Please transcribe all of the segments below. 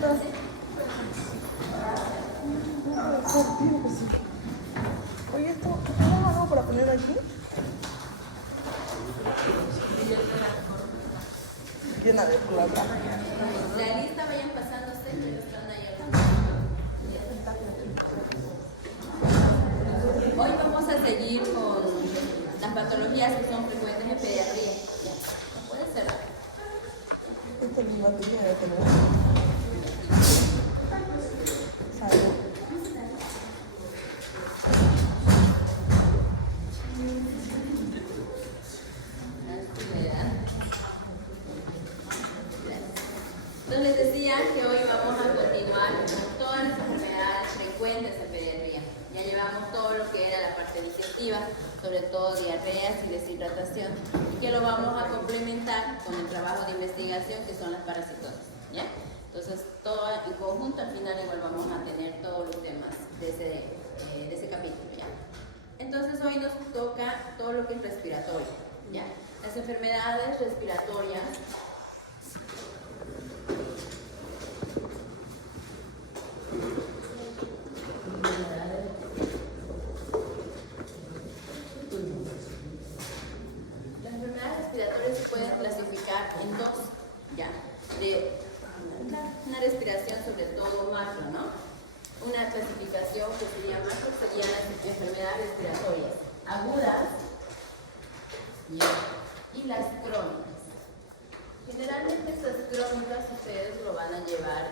estás? Oye, ¿esto ¿tienes algo para poner aquí? Llena de plata. La lista vayan pasando ustedes, pero están ahí abajo. Hoy vamos a seguir con las patologías que son frecuentes en pediatría. ¿No puede ser? Esta es mi batería de tener. Salud. Entonces les decía que hoy vamos a continuar con todas las enfermedades frecuentes en pediatría. Ya llevamos todo lo que era la parte digestiva, sobre todo diarreas y deshidratación, y que lo vamos a complementar con el trabajo de investigación que son las parasitosis. ¿Ya? Entonces todo en conjunto al final igual vamos a tener todos los temas de ese capítulo. ¿Ya? Entonces hoy nos toca todo lo que es respiratorio. ¿Ya? Las enfermedades respiratorias se pueden clasificar en dos, ¿ya? De una respiración sobre todo macro, ¿no? Una clasificación que sería macro serían las enfermedades respiratorias agudas, ¿ya? Y las crónicas. Generalmente estas crónicas ustedes lo van a llevar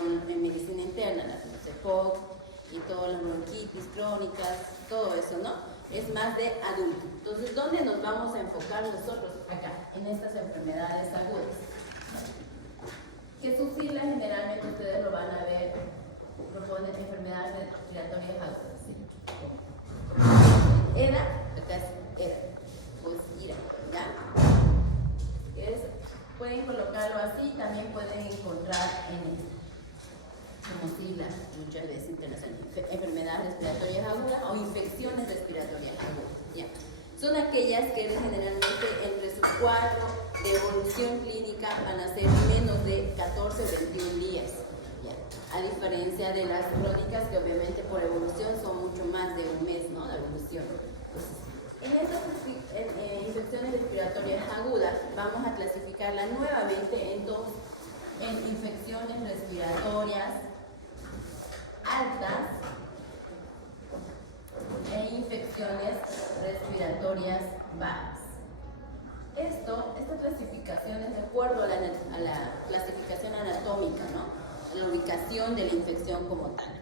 en medicina interna, la CEPOC y todas las bronquitis crónicas, todo eso, ¿no? Es más de adulto. Entonces, ¿dónde nos vamos a enfocar nosotros? Acá, en estas enfermedades agudas. Que sus siglas generalmente ustedes lo van a ver, proponen enfermedades respiratorias agudas. ¿Sí? EDA, acá es EDA, pues IRA, ¿ya? Pueden colocarlo así, también pueden encontrar como siglas muchas veces internacionales, enfermedades respiratorias agudas o infecciones respiratorias agudas. ¿Ya? Son aquellas que generalmente entre su cuadro de evolución clínica van a ser menos de 14 o 21 días. ¿Ya? A diferencia de las crónicas que obviamente por evolución son mucho más de un mes, ¿no? La evolución. Entonces, en estas infecciones respiratorias agudas vamos a clasificarlas nuevamente en infecciones respiratorias altas e infecciones respiratorias bajas. Esta clasificación es de acuerdo a la clasificación anatómica, ¿no? La ubicación de la infección como tal.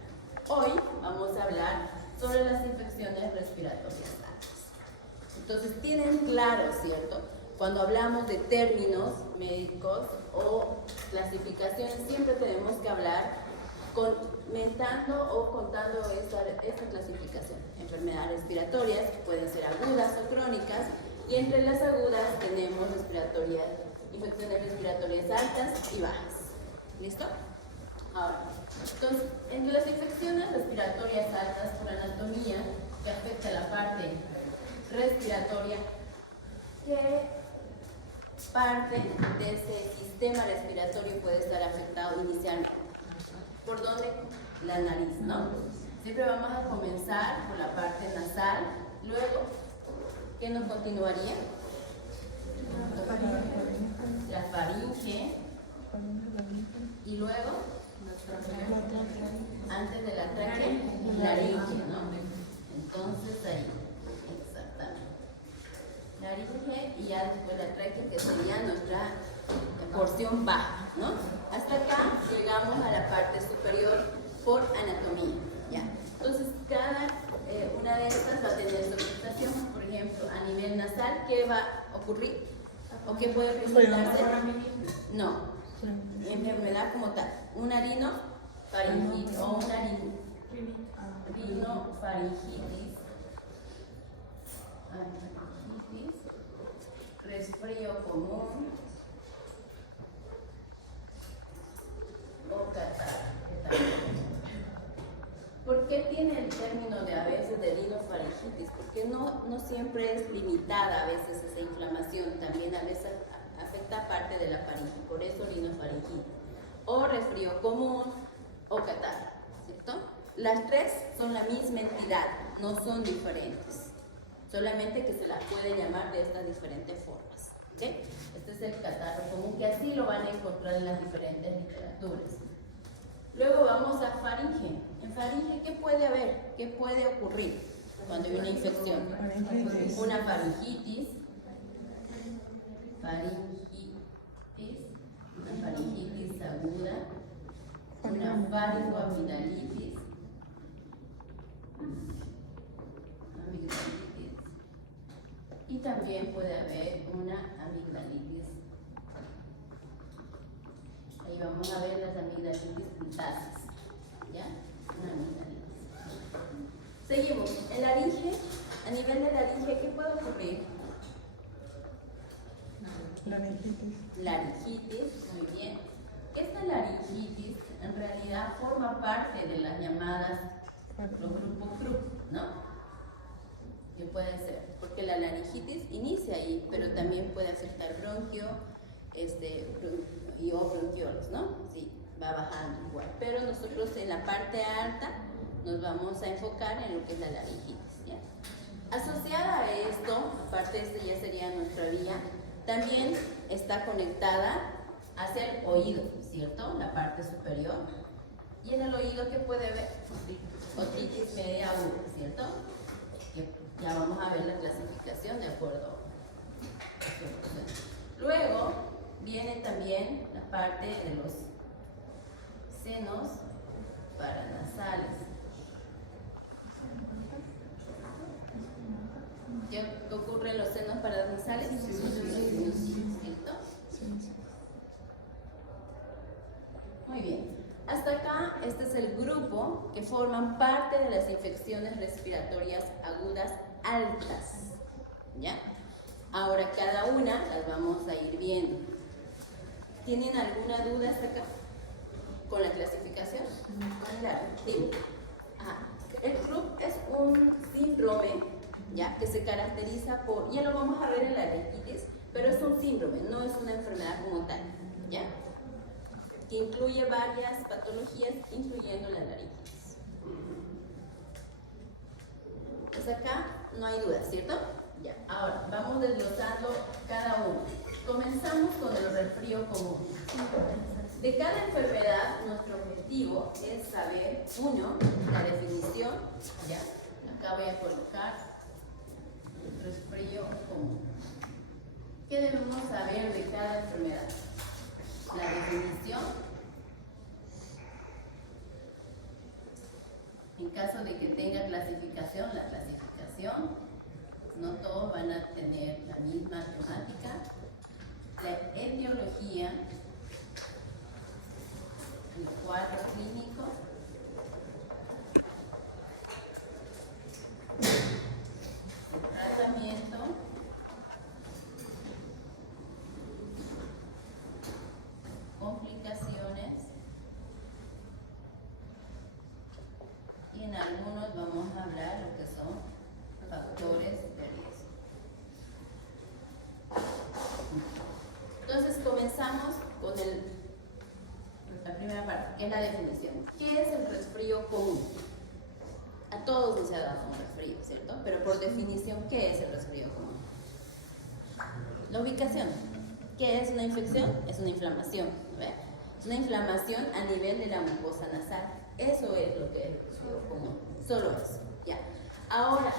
Hoy vamos a hablar sobre las infecciones respiratorias altas. Entonces, tienen claro, ¿cierto? Cuando hablamos de términos médicos o clasificaciones, siempre tenemos que hablar comentando o contando esta clasificación. Enfermedades respiratorias que pueden ser agudas o crónicas, y entre las agudas tenemos infecciones respiratorias altas y bajas. ¿Listo? Ahora, entonces, entre las infecciones respiratorias altas por anatomía, que afecta la parte respiratoria, ¿qué parte de ese sistema respiratorio puede estar afectado inicialmente? ¿Por dónde? La nariz, ¿no? Siempre vamos a comenzar por la parte nasal, luego, ¿qué nos continuaría? La faringe, y luego, antes de la tráquea, laringe, ¿no? Entonces ahí, exactamente. Laringe y ya después la tráquea, que sería nuestra porción baja, ¿no? Hasta acá llegamos a la parte superior por anatomía, ¿ya? Entonces, cada una de estas va a tener su presentación. Por ejemplo, a nivel nasal, ¿qué va a ocurrir? ¿O qué puede presentarse? No, enfermedad como tal. Un rinofaringitis o una rinofaringitis, resfrío común o catarro. ¿Por qué tiene el término de a veces de rinofaringitis? Porque no siempre es limitada a veces esa inflamación, también a veces afecta parte de la faringe, por eso rinofaringitis. o resfrío común o catarro, ¿cierto? Las tres son la misma entidad, no son diferentes, solamente que se las puede llamar de estas diferentes formas, ¿ok? Este es el catarro común, que así lo van a encontrar en las diferentes literaturas. Luego vamos a faringe. En faringe, ¿qué puede haber? ¿Qué puede ocurrir cuando hay una infección? Una faringitis, una faringitis aguda, una faringoamigdalitis, y también puede haber una amigdalitis. Ahí vamos a ver las amigdalitis puntadas, ¿ya? Una amigdalitis. Seguimos. En laringe, a nivel de laringe, ¿qué puede ocurrir? Laringitis, muy bien. Esta laringitis en realidad forma parte de las llamadas, los grupos CRUP, ¿no? Que puede ser, porque la laringitis inicia ahí, pero también puede afectar bronquio, y o bronquiolos, ¿no? Sí, va bajando igual. Pero nosotros en la parte alta nos vamos a enfocar en lo que es la laringitis, ¿ya? Asociada a esto, aparte de esto ya sería nuestra vía, también está conectada hacia el oído, ¿cierto? La parte superior. Y en el oído, ¿qué puede haber? Otitis media aguda, ¿cierto? Que ya vamos a ver la clasificación de acuerdo. Luego viene también la parte de los senos paranasales. ¿Qué ocurre en los senos paranasales? ¿Cierto? Muy bien. Hasta acá, este es el grupo que forman parte de las infecciones respiratorias agudas altas, ¿ya? Ahora cada una las vamos a ir viendo. ¿Tienen alguna duda hasta acá con la clasificación? Claro, sí. El CRUP es un síndrome, ¿ya? Que se caracteriza por, ya lo vamos a ver en la laringitis, pero es un síndrome, no es una enfermedad como tal, ¿ya? Que incluye varias patologías, incluyendo la laringitis. Pues acá no hay duda, ¿cierto? Ya. Ahora, vamos desglosando cada uno. Comenzamos con el resfrío común. De cada enfermedad, nuestro objetivo es saber, uno, la definición, ¿ya? Acá voy a colocar resfrío común. ¿Qué debemos saber de cada enfermedad? La definición. En caso de que tenga clasificación, la clasificación, no todos van a tener la misma temática. La etiología, el cuadro clínico, el tratamiento, complicaciones, y en algunos vamos a hablar lo que son factores de riesgo. Entonces comenzamos con la primera parte, que es la definición. ¿Qué es el resfrío común? A todos nos ha dado un resfrío, ¿cierto? Pero por definición, ¿qué es el resfrío común? La ubicación. ¿Qué es una infección? Es una inflamación, ¿ve? Es una inflamación a nivel de la mucosa nasal. Eso es lo que es el resfrío común. Solo eso, ya. Ahora,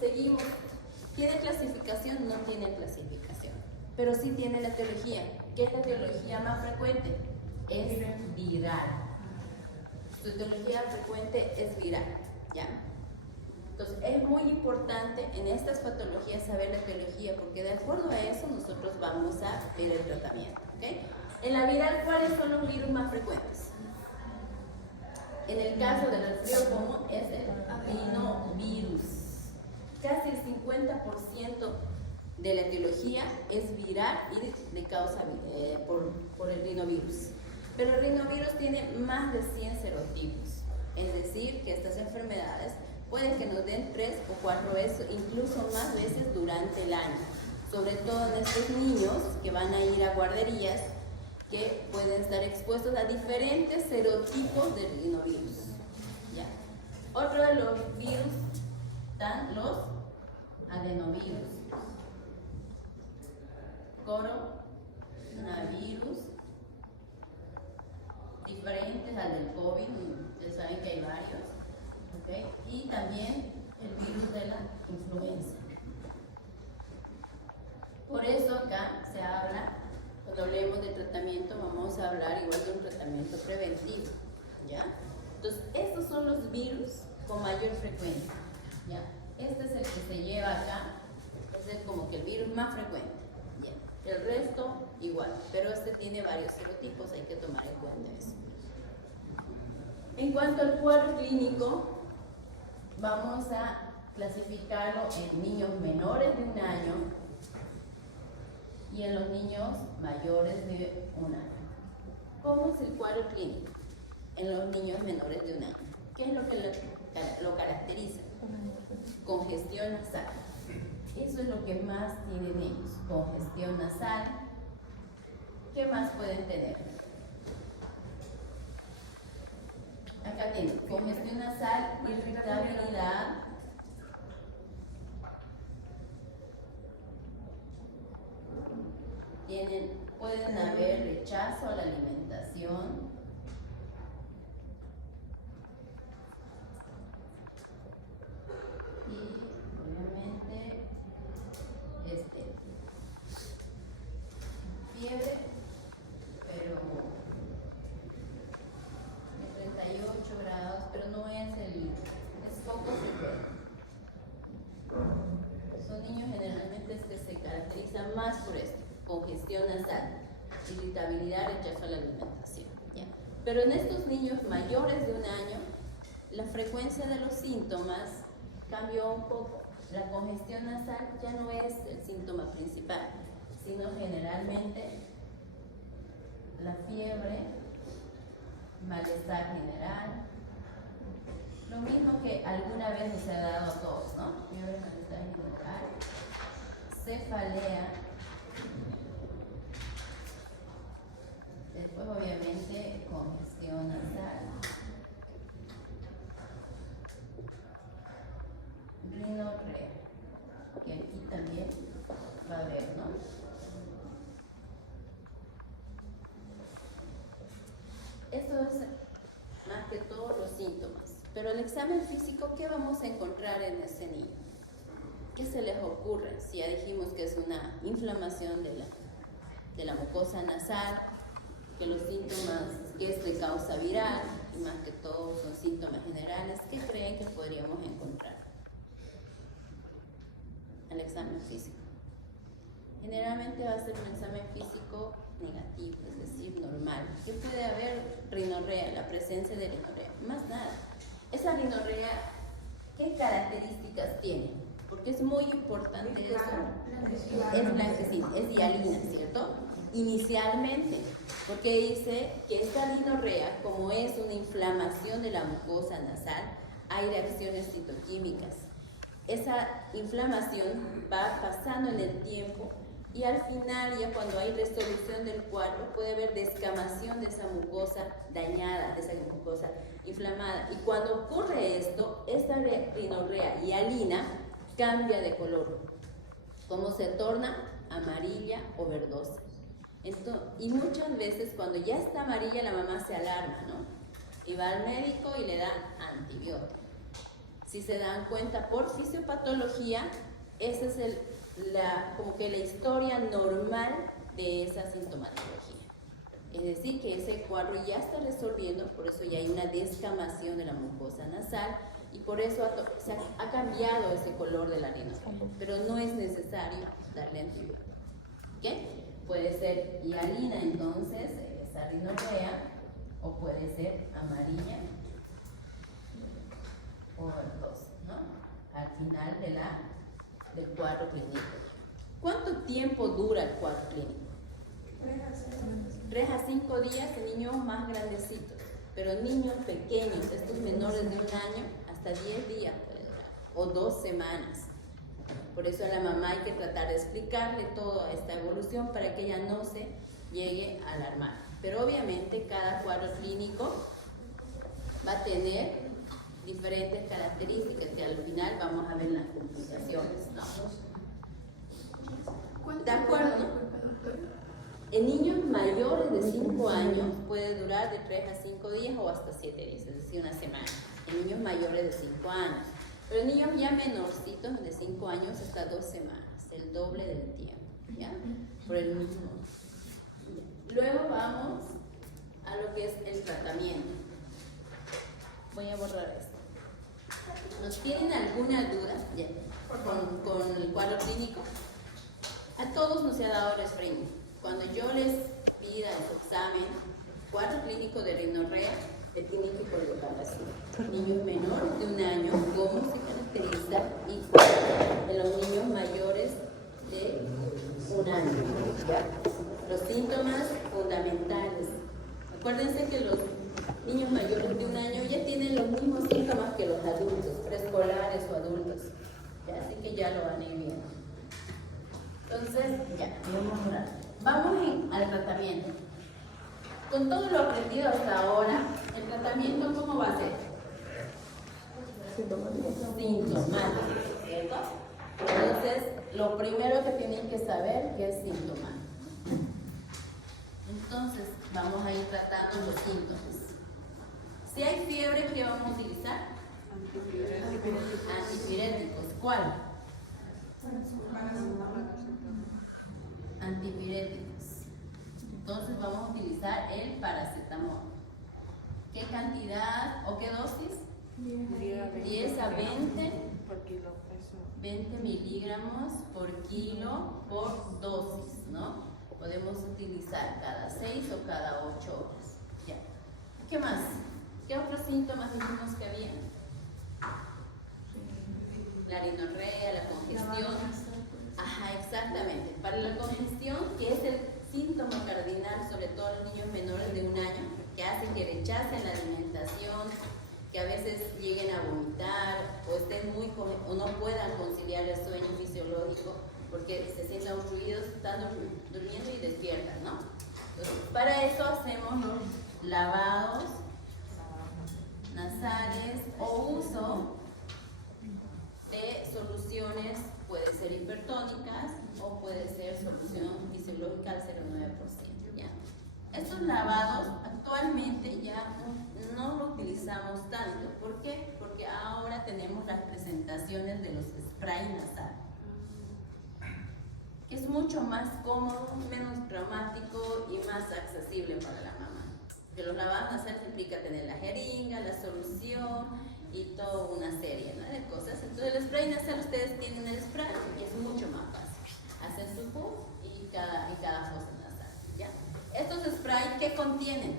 seguimos. ¿Tiene clasificación? No tiene clasificación. Pero sí tiene la etiología. ¿Qué es la etiología más frecuente? Es viral. Su etiología frecuente es viral, ¿ya? Entonces, es muy importante en estas patologías saber la etiología, porque de acuerdo a eso nosotros vamos a ver el tratamiento, ¿ok? En la viral, ¿cuáles son los virus más frecuentes? En el caso del resfrío común es el rinovirus. Casi el 50% de la etiología es viral y de causa por el rinovirus. Pero el rinovirus tiene más de 100 serotipos, es decir, que estas enfermedades pueden que nos den 3 o 4 veces, incluso más veces durante el año, sobre todo en estos niños que van a ir a guarderías que pueden estar expuestos a diferentes serotipos de rinovirus. ¿Ya? Otro de los virus están los adenovirus, coronavirus, diferentes al del COVID, ustedes saben que hay varios, ¿okay? Y también el virus de la influenza. Por eso acá se habla, cuando hablemos de tratamiento, vamos a hablar igual de un tratamiento preventivo, ¿ya? Entonces, estos son los virus con mayor frecuencia, ¿ya? Este es el que se lleva acá, es como que el virus más frecuente, ¿ya? El resto igual, pero este tiene varios serotipos, hay que tomar en cuenta eso. En cuanto al cuadro clínico, vamos a clasificarlo en niños menores de 1 año y en los niños mayores de 1 año. ¿Cómo es el cuadro clínico en los niños menores de 1 año? ¿Qué es lo que lo caracteriza? Congestión nasal. Eso es lo que más tienen ellos, congestión nasal. ¿Qué más pueden tener? Acá tienen congestión nasal, irritabilidad, pueden haber rechazo a la alimentación, y obviamente fiebre, pero de 38 grados, pero no es poco frecuente. Son niños generalmente que se caracterizan más por esto, congestión nasal, irritabilidad, rechazo a la alimentación, ¿ya? Pero en estos niños mayores de 1 año, la frecuencia de los síntomas cambió un poco. La congestión nasal ya no es el síntoma principal, sino generalmente la fiebre, malestar general, lo mismo que alguna vez nos ha dado a todos, ¿no? Fiebre, malestar general, cefalea, después obviamente congestión nasal, rinorrea, que aquí también va a haber, ¿no? Eso es más que todos los síntomas. Pero el examen físico, ¿qué vamos a encontrar en ese niño? ¿Qué se les ocurre? Si ya dijimos que es una inflamación de la mucosa nasal, que los síntomas, que es de causa viral, y más que todo son síntomas generales, ¿qué creen que podríamos encontrar al examen físico? Generalmente va a ser un examen físico negativo, es decir, normal. ¿Qué puede haber? Rinorrea, la presencia de rinorrea, más nada. Esa rinorrea, ¿qué características tiene? Porque es muy importante eso. Es blanquecina, es hialina, ¿cierto? Inicialmente, porque dice que esta rinorrea, como es una inflamación de la mucosa nasal, hay reacciones citoquímicas. Esa inflamación va pasando en el tiempo y al final, ya cuando hay resolución del cuadro, puede haber descamación de esa mucosa dañada, de esa mucosa inflamada. Y cuando ocurre esto, esta rinorrea hialina cambia de color, como se torna amarilla o verdosa. Y muchas veces cuando ya está amarilla la mamá se alarma, ¿no? Y va al médico y le dan antibiótico. Si se dan cuenta por fisiopatología, esa es como que la historia normal de esa sintomatología. Es decir, que ese cuadro ya está resolviendo, por eso ya hay una descamación de la mucosa nasal y por eso se ha cambiado ese color de la rinorrea, pero no es necesario darle antibiótico. ¿Ok? Puede ser hialina entonces, esa rinorrea, o puede ser amarilla o verdosa, ¿no? Al final del cuadro clínico. ¿Cuánto tiempo dura el cuadro clínico? 3 a 5 días en niños más grandecitos, pero niños pequeños, estos menores de 1 año, hasta 10 días puede durar, o 2 semanas. Por eso a la mamá hay que tratar de explicarle toda esta evolución para que ella no se llegue a alarmar. Pero obviamente cada cuadro clínico va a tener diferentes características que al final vamos a ver en las complicaciones, ¿no? ¿De acuerdo? En niños mayores de 5 años puede durar de 3 a 5 días o hasta 7 días, es decir, una semana. En niños mayores de 5 años. Pero en niños ya menorcitos de 5 años hasta 2 semanas, el doble del tiempo, ¿ya? Por el mismo. Luego vamos a lo que es el tratamiento. Voy a borrar esto. ¿Nos tienen alguna duda con el cuadro clínico? A todos nos ha dado resfriado. Cuando yo les pida su examen, cuadro clínico de rinorrea, le tienen que colocar así. Niños menores de 1 año, cómo se caracteriza, y en los niños mayores de 1 año. Los síntomas fundamentales. Acuérdense que los niños mayores de 1 año ya tienen los mismos síntomas que los adultos, preescolares o adultos. ¿Ya? Así que ya lo van a ir viendo. Entonces, ya, vamos al tratamiento. Con todo lo aprendido hasta ahora, el tratamiento, ¿cómo va a ser? Sintomático, ¿cierto? Entonces, lo primero que tienen que saber que es sintomático. Entonces, vamos a ir tratando los síntomas. Si hay fiebre, ¿qué vamos a utilizar? Antipiréticos. ¿Cuál? Antipiréticos. Entonces vamos a utilizar el paracetamol. ¿Qué cantidad o qué dosis? 10 a 20 miligramos por kilo por dosis, ¿no? Podemos utilizar cada 6 o cada 8 horas. Ya. ¿Qué más? ¿Qué otros síntomas dijimos que había? La rinorrea, la congestión. Ajá, exactamente. Para la congestión, que es el síntoma cardinal, sobre todo en los niños menores de 1 año, que hace que rechacen la alimentación, que a veces lleguen a vomitar o estén o no puedan conciliar el sueño fisiológico porque se sientan obstruidos, están durmiendo y despiertan, ¿no? Entonces, para eso hacemos los lavados nasales o uso de soluciones, puede ser hipertónicas o puede ser solución fisiológica al 0,9%. ¿Ya? Estos lavados actualmente ya no lo utilizamos tanto. ¿Por qué? Porque ahora tenemos las presentaciones de los spray nasal, que es mucho más cómodo, menos traumático y más accesible para la mamá. Que los lavados nasales implica tener la jeringa, la solución y toda una serie, ¿no?, de cosas. Entonces el spray nasal, ustedes tienen el spray y es mucho más fácil. Hacen su puff y cada fosa nasal, ¿ya? Estos sprays, ¿qué contienen?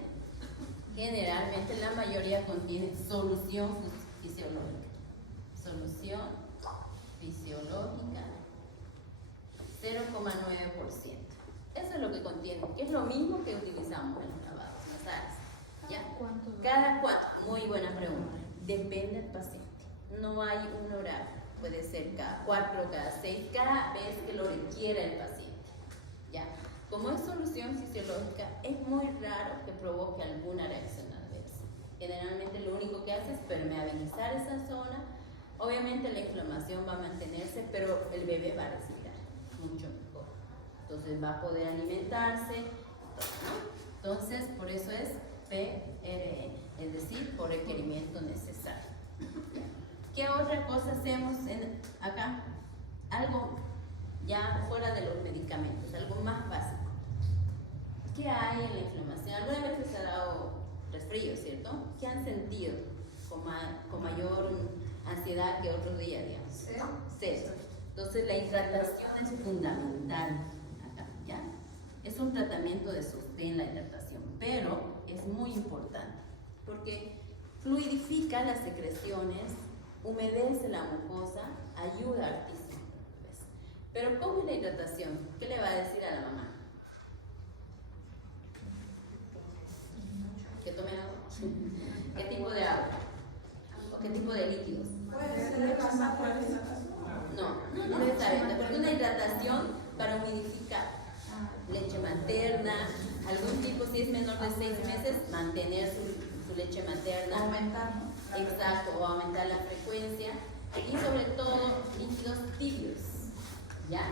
Generalmente la mayoría contienen solución fisiológica. Solución fisiológica 0,9%. Eso es lo que contiene, que es lo mismo que utilizamos en los lavados nasales. ¿Ya? ¿Cada cuánto? Muy buena pregunta. Depende del paciente. No hay un horario. Puede ser cada 4, cada 6, cada vez que lo requiera el paciente. ¿Ya? Como es solución fisiológica, es muy raro que provoque alguna reacción adversa. Generalmente lo único que hace es permeabilizar esa zona. Obviamente la inflamación va a mantenerse, pero el bebé va a respirar mucho mejor. Entonces va a poder alimentarse, ¿no? Entonces, por eso es PRN, es decir, por requerimiento necesario. ¿Qué otra cosa hacemos acá? Algo ya fuera de los medicamentos, algo más básico. ¿Qué hay en la inflamación? Alguna vez les ha dado resfrío, ¿cierto? ¿Qué han sentido con mayor ansiedad que otros días, digamos? Cero. Entonces la hidratación es fundamental acá, ¿ya? Es un tratamiento de sostén la hidratación, pero es muy importante porque fluidifica las secreciones, humedece la mucosa, ayuda hartísimo. ¿Ves? Pero ¿cómo es la hidratación? ¿Qué le va a decir a la mamá? ¿Que tome agua? ¿Qué tipo de agua? ¿O qué tipo de líquidos? No necesariamente, porque una hidratación para humidificar. Leche materna, algún tipo, si es menor de 6 meses, mantener su leche materna. Aumentar, ¿no? Exacto, o aumentar la frecuencia. Y sobre todo, líquidos tibios, ¿ya?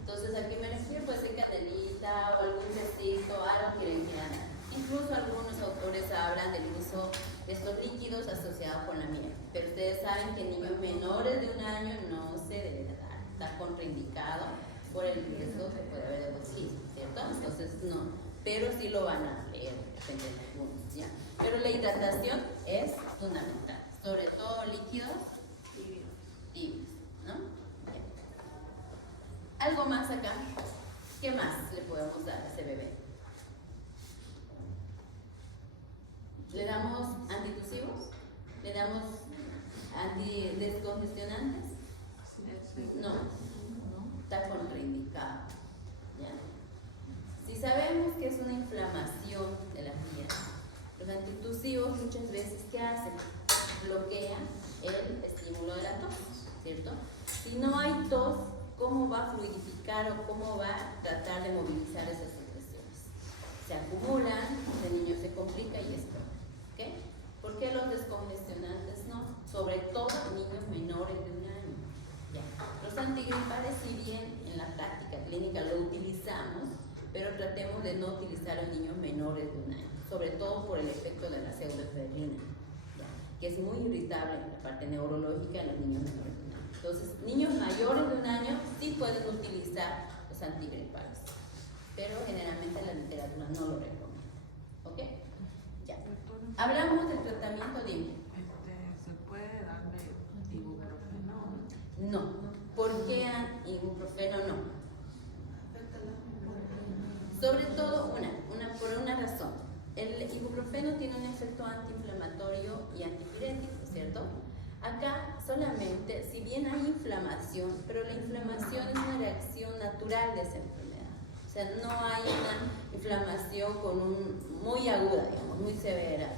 Entonces, ¿a qué me refiero? Puede ser canelita o algún tecito, algo que le quieran dar. Incluso algunos autores hablan del uso de estos líquidos asociados con la miel. Pero ustedes saben que en niños menores de 1 año no se debe dar. Está contraindicado por el riesgo que puede haber de botulismo, ¿cierto? Entonces, no. Pero sí lo van a leer, depende de algunos, ¿ya? Pero la hidratación es fundamental. Sobre todo líquidos tibios, ¿no? Bien. Algo más acá. ¿Qué más le podemos dar a ese bebé? ¿Le damos antitusivos? ¿Le damos antidescongestionantes? No, está contraindicado. ¿Ya? Si sabemos que es una inflamación de las vías, los antitusivos muchas veces, ¿qué hacen? Bloquean el estímulo de la tos, ¿cierto? Si no hay tos, ¿cómo va a fluidificar o cómo va a tratar de movilizar esas secreciones? Se acumulan, el niño se complica y es peor. ¿Okay? ¿Por qué los descongestionantes no? Sobre todo en niños menores de 1 año. Ya. Los antigripales, si bien en la práctica clínica lo utilizamos, pero tratemos de no utilizar en niños menores de 1 año, sobre todo por el efecto de la pseudoefedrina, que es muy irritable en la parte neurológica en los niños menores de 1 año. Entonces, niños mayores de 1 año sí pueden utilizar los antigripales, pero generalmente la literatura no lo recomienda. ¿Ok? Ya. Hablamos del tratamiento de... ¿Se puede darle ibuprofeno? No. ¿Por qué ibuprofeno no? Sobre todo por una razón. El ibuprofeno tiene un efecto antiinflamatorio y antipirético, ¿cierto? Acá solamente, si bien hay inflamación, pero la inflamación es una reacción natural de esa enfermedad. O sea, no hay una inflamación muy aguda, digamos, muy severa,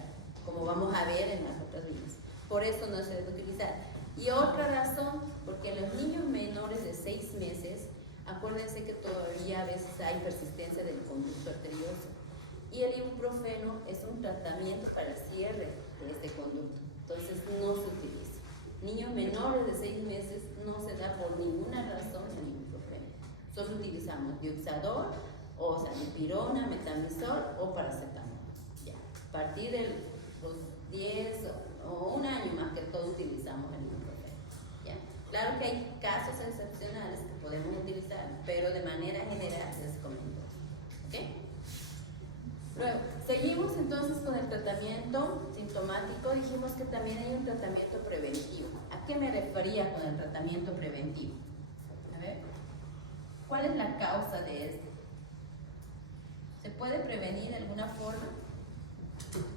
como vamos a ver en las otras vías. Por eso no se debe utilizar. Y otra razón, porque en los niños menores de 6 meses, acuérdense que todavía a veces hay persistencia del conducto arterioso. Y el ibuprofeno es un tratamiento para el cierre de este conducto. Entonces no se utiliza. Niños menores de 6 meses no se da por ninguna razón el ibuprofeno. Solo utilizamos dioxador, o sanipirona, metamizol o paracetamol. Ya. A partir de los 10 o 1 año más que todo utilizamos el ibuprofeno. ¿Ya? Claro que hay casos excepcionales que podemos utilizar, pero de manera general les comento. ¿Ok? Luego, seguimos entonces con el tratamiento sintomático. Dijimos que también hay un tratamiento preventivo. ¿A qué me refería con el tratamiento preventivo? A ver, ¿cuál es la causa de esto? ¿Se puede prevenir de alguna forma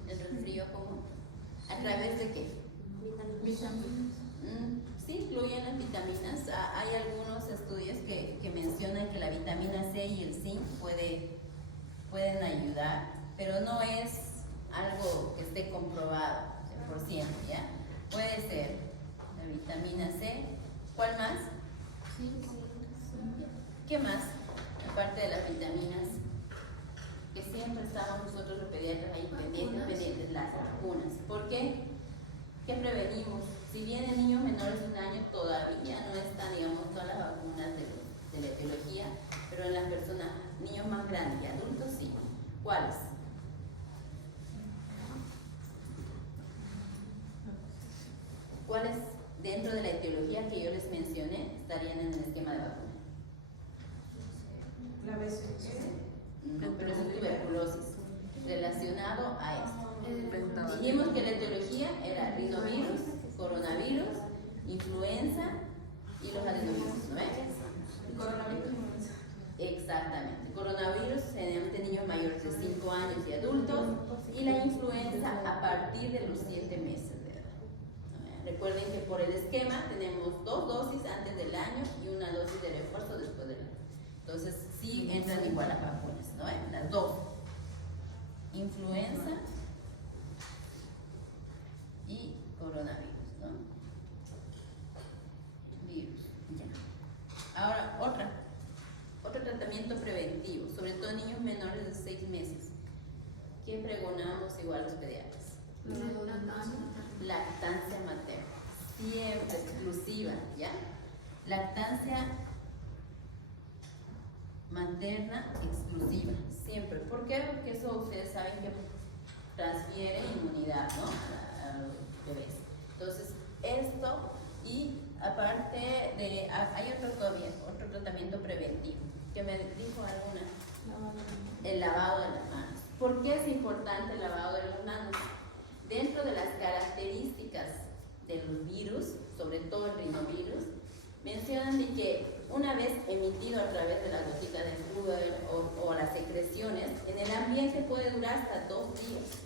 el resfrío común? ¿A través de qué? Vitaminas. Sí, incluyen las vitaminas. Hay algunos estudios que mencionan que la vitamina C y el zinc pueden ayudar, pero no es algo que esté comprobado 100%, ¿ya? Puede ser la vitamina C. ¿Cuál más? ¿Qué más? Aparte de las vitaminas, que siempre estamos nosotros los pediatras ahí pendientes, las vacunas. ¿Por qué? ¿Qué prevenimos? Si bien en niños menores de 1 año todavía no están, digamos, todas las vacunas de la etiología, pero en las personas, niños más grandes y adultos sí. ¿Cuáles? ¿Cuáles dentro de la etiología que yo les mencioné estarían en el esquema de vacuna? La BCG. No, pero es tuberculosis relacionado a esto. Dijimos que la etiología era rinovirus, coronavirus, influenza y los adenovirus, ¿no ves? Coronavirus. Exactamente. Coronavirus generalmente niños mayores de 5 años y adultos, y la influenza a partir de los 7 meses de edad. Recuerden que por el esquema tenemos 2 dosis antes del año y 1 dosis de refuerzo después del año. Entonces sí entran igual las vacunas, ¿no? Las dos. Influenza y coronavirus, ¿no? Virus, ya. Ahora, otro tratamiento preventivo, sobre todo en niños menores de 6 meses. ¿Qué pregonamos igual los pediatras? Lactancia materna, siempre exclusiva, ¿ya? Lactancia materna exclusiva, siempre. ¿Por qué? Porque eso ustedes saben que transfiere inmunidad, ¿no? A los bebés. Entonces, esto, y aparte de, hay otro tratamiento preventivo, que me dijo alguna, el lavado de las manos. ¿Por qué es importante el lavado de las manos? Dentro de las características de los virus, sobre todo el rinovirus, mencionan de que una vez emitido a través de la gotita de flujo o las secreciones, en el ambiente puede durar hasta 2 días,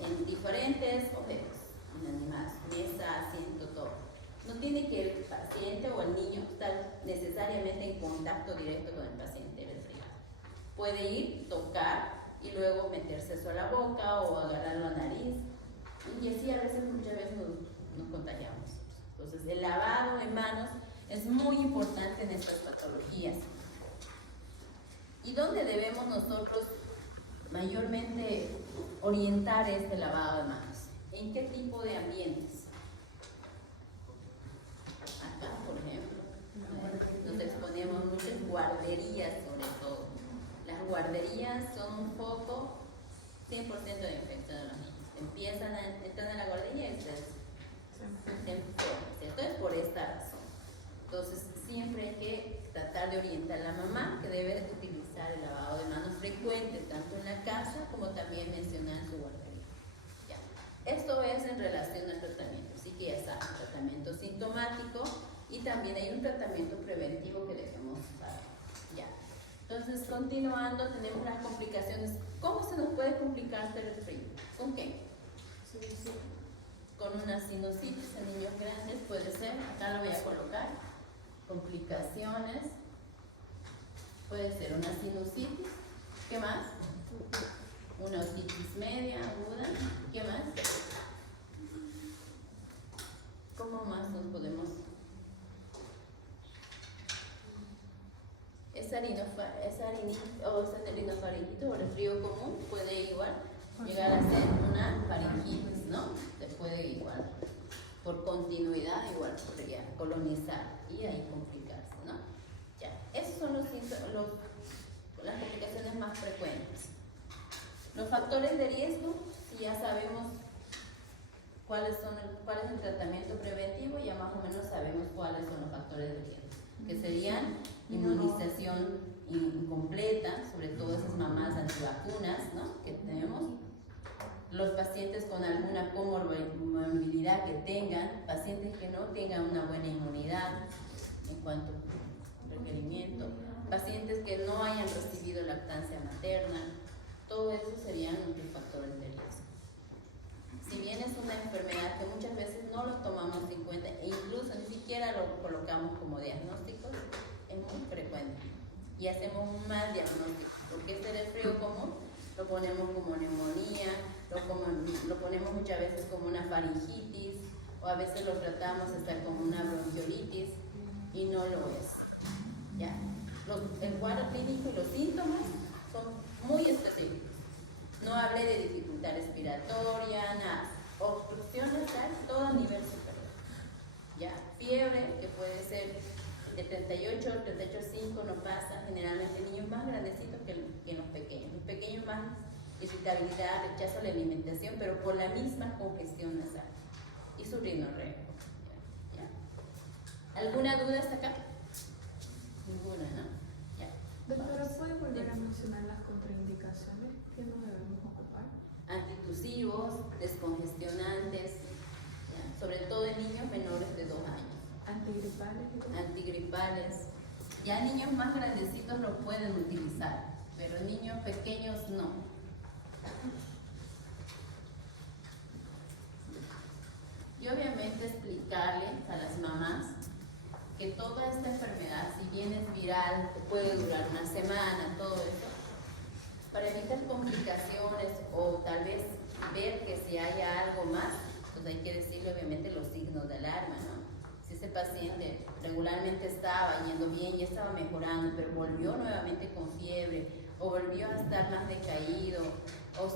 en diferentes objetos inanimados, mesa, asiento, todo. No tiene que el paciente o el niño estar necesariamente en contacto directo con el paciente resfriado. Puede ir, tocar y luego meterse eso a la boca o agarrarlo a la nariz, y así muchas veces nos contagiamos. Entonces, el lavado de manos es muy importante en estas patologías. ¿Y dónde debemos nosotros mayormente orientar este lavado de manos? ¿En qué tipo de ambientes? Acá, por ejemplo, nos exponemos muchas guarderías, sobre todo. Las guarderías son un foco 100% de infección de los niños. Empiezan a entrar en la guardería y se enferman, ¿cierto? Es por esta razón. Entonces, siempre hay que tratar de orientar a la mamá que debe utilizar el lavado de manos frecuente, tanto en la casa como también mencionar en su guardería. Ya. Esto es en relación al tratamiento, así que ya saben, tratamiento sintomático y también hay un tratamiento preventivo que debemos saber. Ya. Entonces, continuando, tenemos las complicaciones. ¿Cómo se nos puede complicar este resfrío? ¿Con qué? Con una sinusitis en niños grandes puede ser, acá lo voy a colocar, complicaciones, puede ser una sinusitis, ¿qué más? Una otitis media, aguda, ¿qué más? ¿Cómo más nos podemos? Esa rinofaringitis o resfrío común puede igual llegar a ser una faringitis, ¿no? Se puede igual, por continuidad igual podría colonizar y ahí complicarse, ¿no? Ya, esos son las complicaciones más frecuentes. Los factores de riesgo, si ya sabemos cuál es el tratamiento preventivo, ya más o menos sabemos cuáles son los factores de riesgo, que serían inmunización incompleta, sobre todo esas mamás antivacunas, ¿no? Que tenemos, los pacientes con alguna comorbilidad que tengan, pacientes que no tengan una buena inmunidad en cuanto a requerimiento, pacientes que no hayan recibido lactancia materna, todo eso serían los factores de riesgo. Si bien es una enfermedad que muchas veces no lo tomamos en cuenta e incluso ni siquiera lo colocamos como diagnóstico, es muy frecuente y hacemos un mal diagnóstico, porque este resfrío común lo ponemos como neumonía, lo ponemos muchas veces como una faringitis, o a veces lo tratamos hasta como una bronquiolitis y no lo es. ¿Ya? El cuadro clínico y los síntomas son muy específicos. No hablé de dificultad respiratoria, nada. Obstrucción nasal, todo a nivel superior. ¿Ya? Fiebre, que puede ser de 38 o 38,5, no pasa. Generalmente niños más grandecitos que los pequeños. Los pequeños más irritabilidad, rechazo a la alimentación, pero por la misma congestión nasal. Y su rinorrea. ¿Ya? ¿Alguna duda hasta acá? Ninguna, ¿no? Ya. Doctora, ¿puede volver a mencionar las contraindicaciones que no debemos ocupar? Antitusivos, descongestionantes, ¿ya? Sobre todo en niños menores de 2 años. ¿Antigripales? Antigripales. Ya niños más grandecitos los pueden utilizar, pero niños pequeños no. Y obviamente explicarles a las mamás que toda esta enfermedad, si bien es viral, puede durar una semana, todo eso, para evitar complicaciones o tal vez ver que si haya algo más, pues hay que decirle obviamente los signos de alarma, ¿no? Si ese paciente regularmente estaba yendo bien, ya estaba mejorando, pero volvió nuevamente con fiebre, o volvió a estar más decaído, o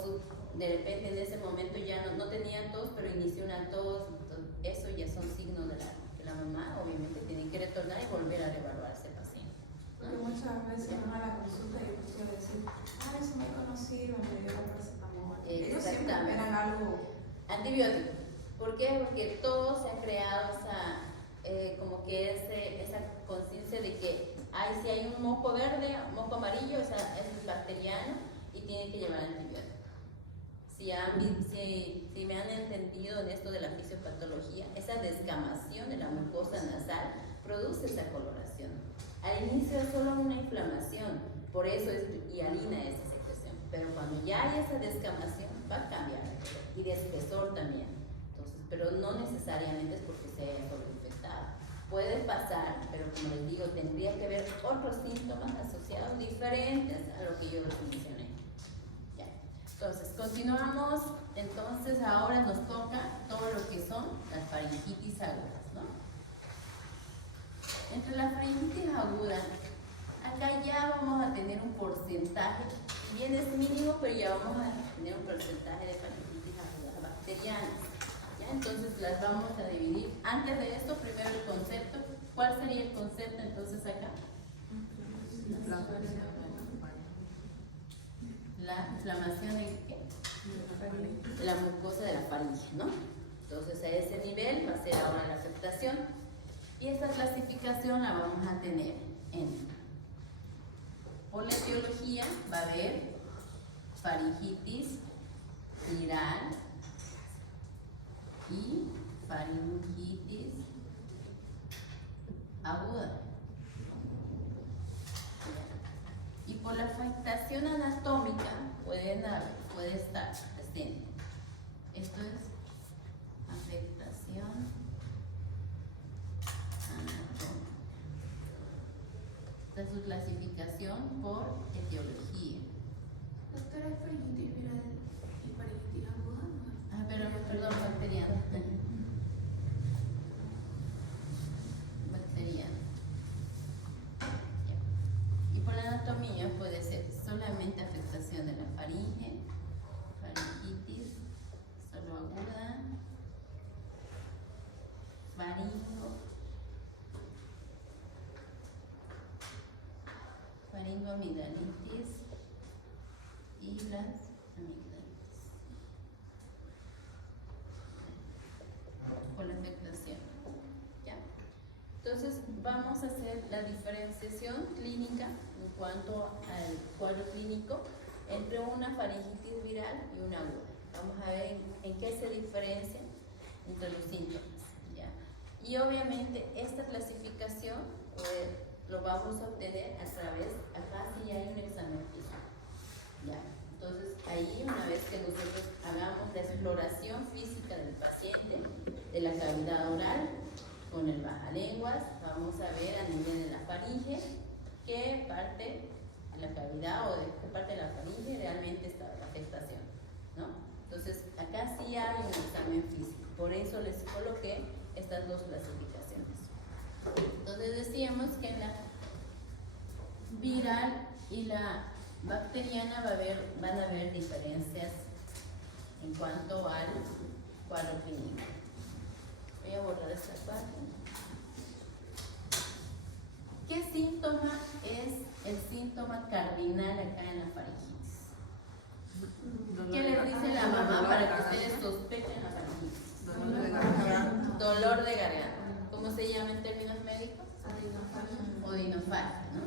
de repente en ese momento ya no tenía tos, pero inició una tos, entonces, eso ya son signos de que la mamá obviamente tiene que retornar y volver a reevaluarse el paciente. Porque muchas veces van a la consulta y yo quiero decir, eso me conocí, me dio la paracetamol. Ellos siempre esperan algo. Antibiótico. ¿Por qué? Porque todo se ha creado esa conciencia de que si hay un moco verde, un moco amarillo, o sea, es bacteriano y tienen que llevar antibiótico. Si me han entendido en esto de la fisiopatología, esa descamación de la mucosa nasal produce esa coloración. Al inicio es solo una inflamación, por eso es hialina esa secreción, pero cuando ya hay esa descamación va a cambiar y de espesor también. Entonces, pero no necesariamente es porque se haya sobreinfectado. Puede pasar, pero como les digo, tendría que haber otros síntomas asociados diferentes a lo que yo les mencioné. Ya. Entonces, continuamos. Entonces, ahora nos toca todo lo que son las faringitis agudas, ¿no? Entre la faringitis aguda, acá ya vamos a tener un porcentaje, bien es mínimo, pero ya vamos a tener un porcentaje de faringitis agudas bacterianas. ¿Ya? Entonces las vamos a dividir. Antes de esto, primero el concepto. ¿Cuál sería el concepto entonces acá? La inflamación de qué? De la mucosa de la faringe, ¿no? Entonces a ese nivel va a ser ahora la afectación. Y esta clasificación la vamos a tener por la etiología va a haber faringitis viral y faringitis aguda. Y por la afectación anatómica puede estar presente. Esto es afectación anatómica. Esta es su clasificación por etiología. Doctora, ¿es faringitis viral y faringitis aguda? Perdón, bacteriana. Bacteriana. Y por la anatomía puede ser solamente afectación de la faringe, faringitis, solo aguda, faringoamigdalitis y las amigdalitis. Por la afectación. ¿Ya? Entonces vamos a hacer la diferenciación clínica en cuanto al cuadro clínico entre una faringitis viral y una aguda. Vamos a ver en qué se diferencia entre los síntomas. ¿Ya? Y obviamente esta clasificación lo vamos a obtener a través, acá sí hay un examen físico. ¿Ya? Entonces ahí, una vez que nosotros hagamos la exploración física del paciente, de la cavidad oral, con el bajalenguas, vamos a ver a nivel de la faringe qué parte de la cavidad o de qué parte de la faringe realmente está la afectación, ¿no? Entonces acá sí hay un examen físico, por eso les coloqué estas dos clasificaciones. Entonces decíamos que en la viral y la bacteriana van a haber diferencias en cuanto al cuadro clínico. Voy a borrar esta parte. ¿Qué síntoma es el síntoma cardinal acá en la faringitis? ¿Qué les dice la mamá para que ustedes sospechen la faringitis? Dolor de garganta. Dolor de garganta. ¿Cómo se llama en términos médicos? Odinofagia, ¿no?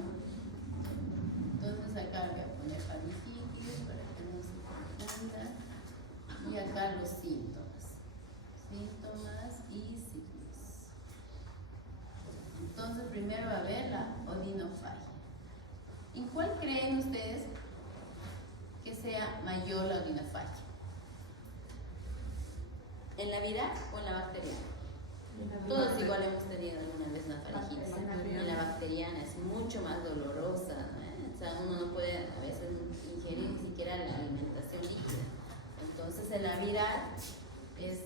Entonces acá voy a poner faringitis para que no se confunda. Y acá los síntomas. Síntomas y signos. Entonces primero va a haber la odinofagia. ¿En cuál creen ustedes que sea mayor la odinofagia? ¿En la viral o en la bacteriana? Todos igual hemos tenido alguna vez una faringitis. En la bacteriana es mucho más dolorosa, ¿no? O sea, uno no puede a veces ingerir ni siquiera la alimentación líquida. Entonces en la viral es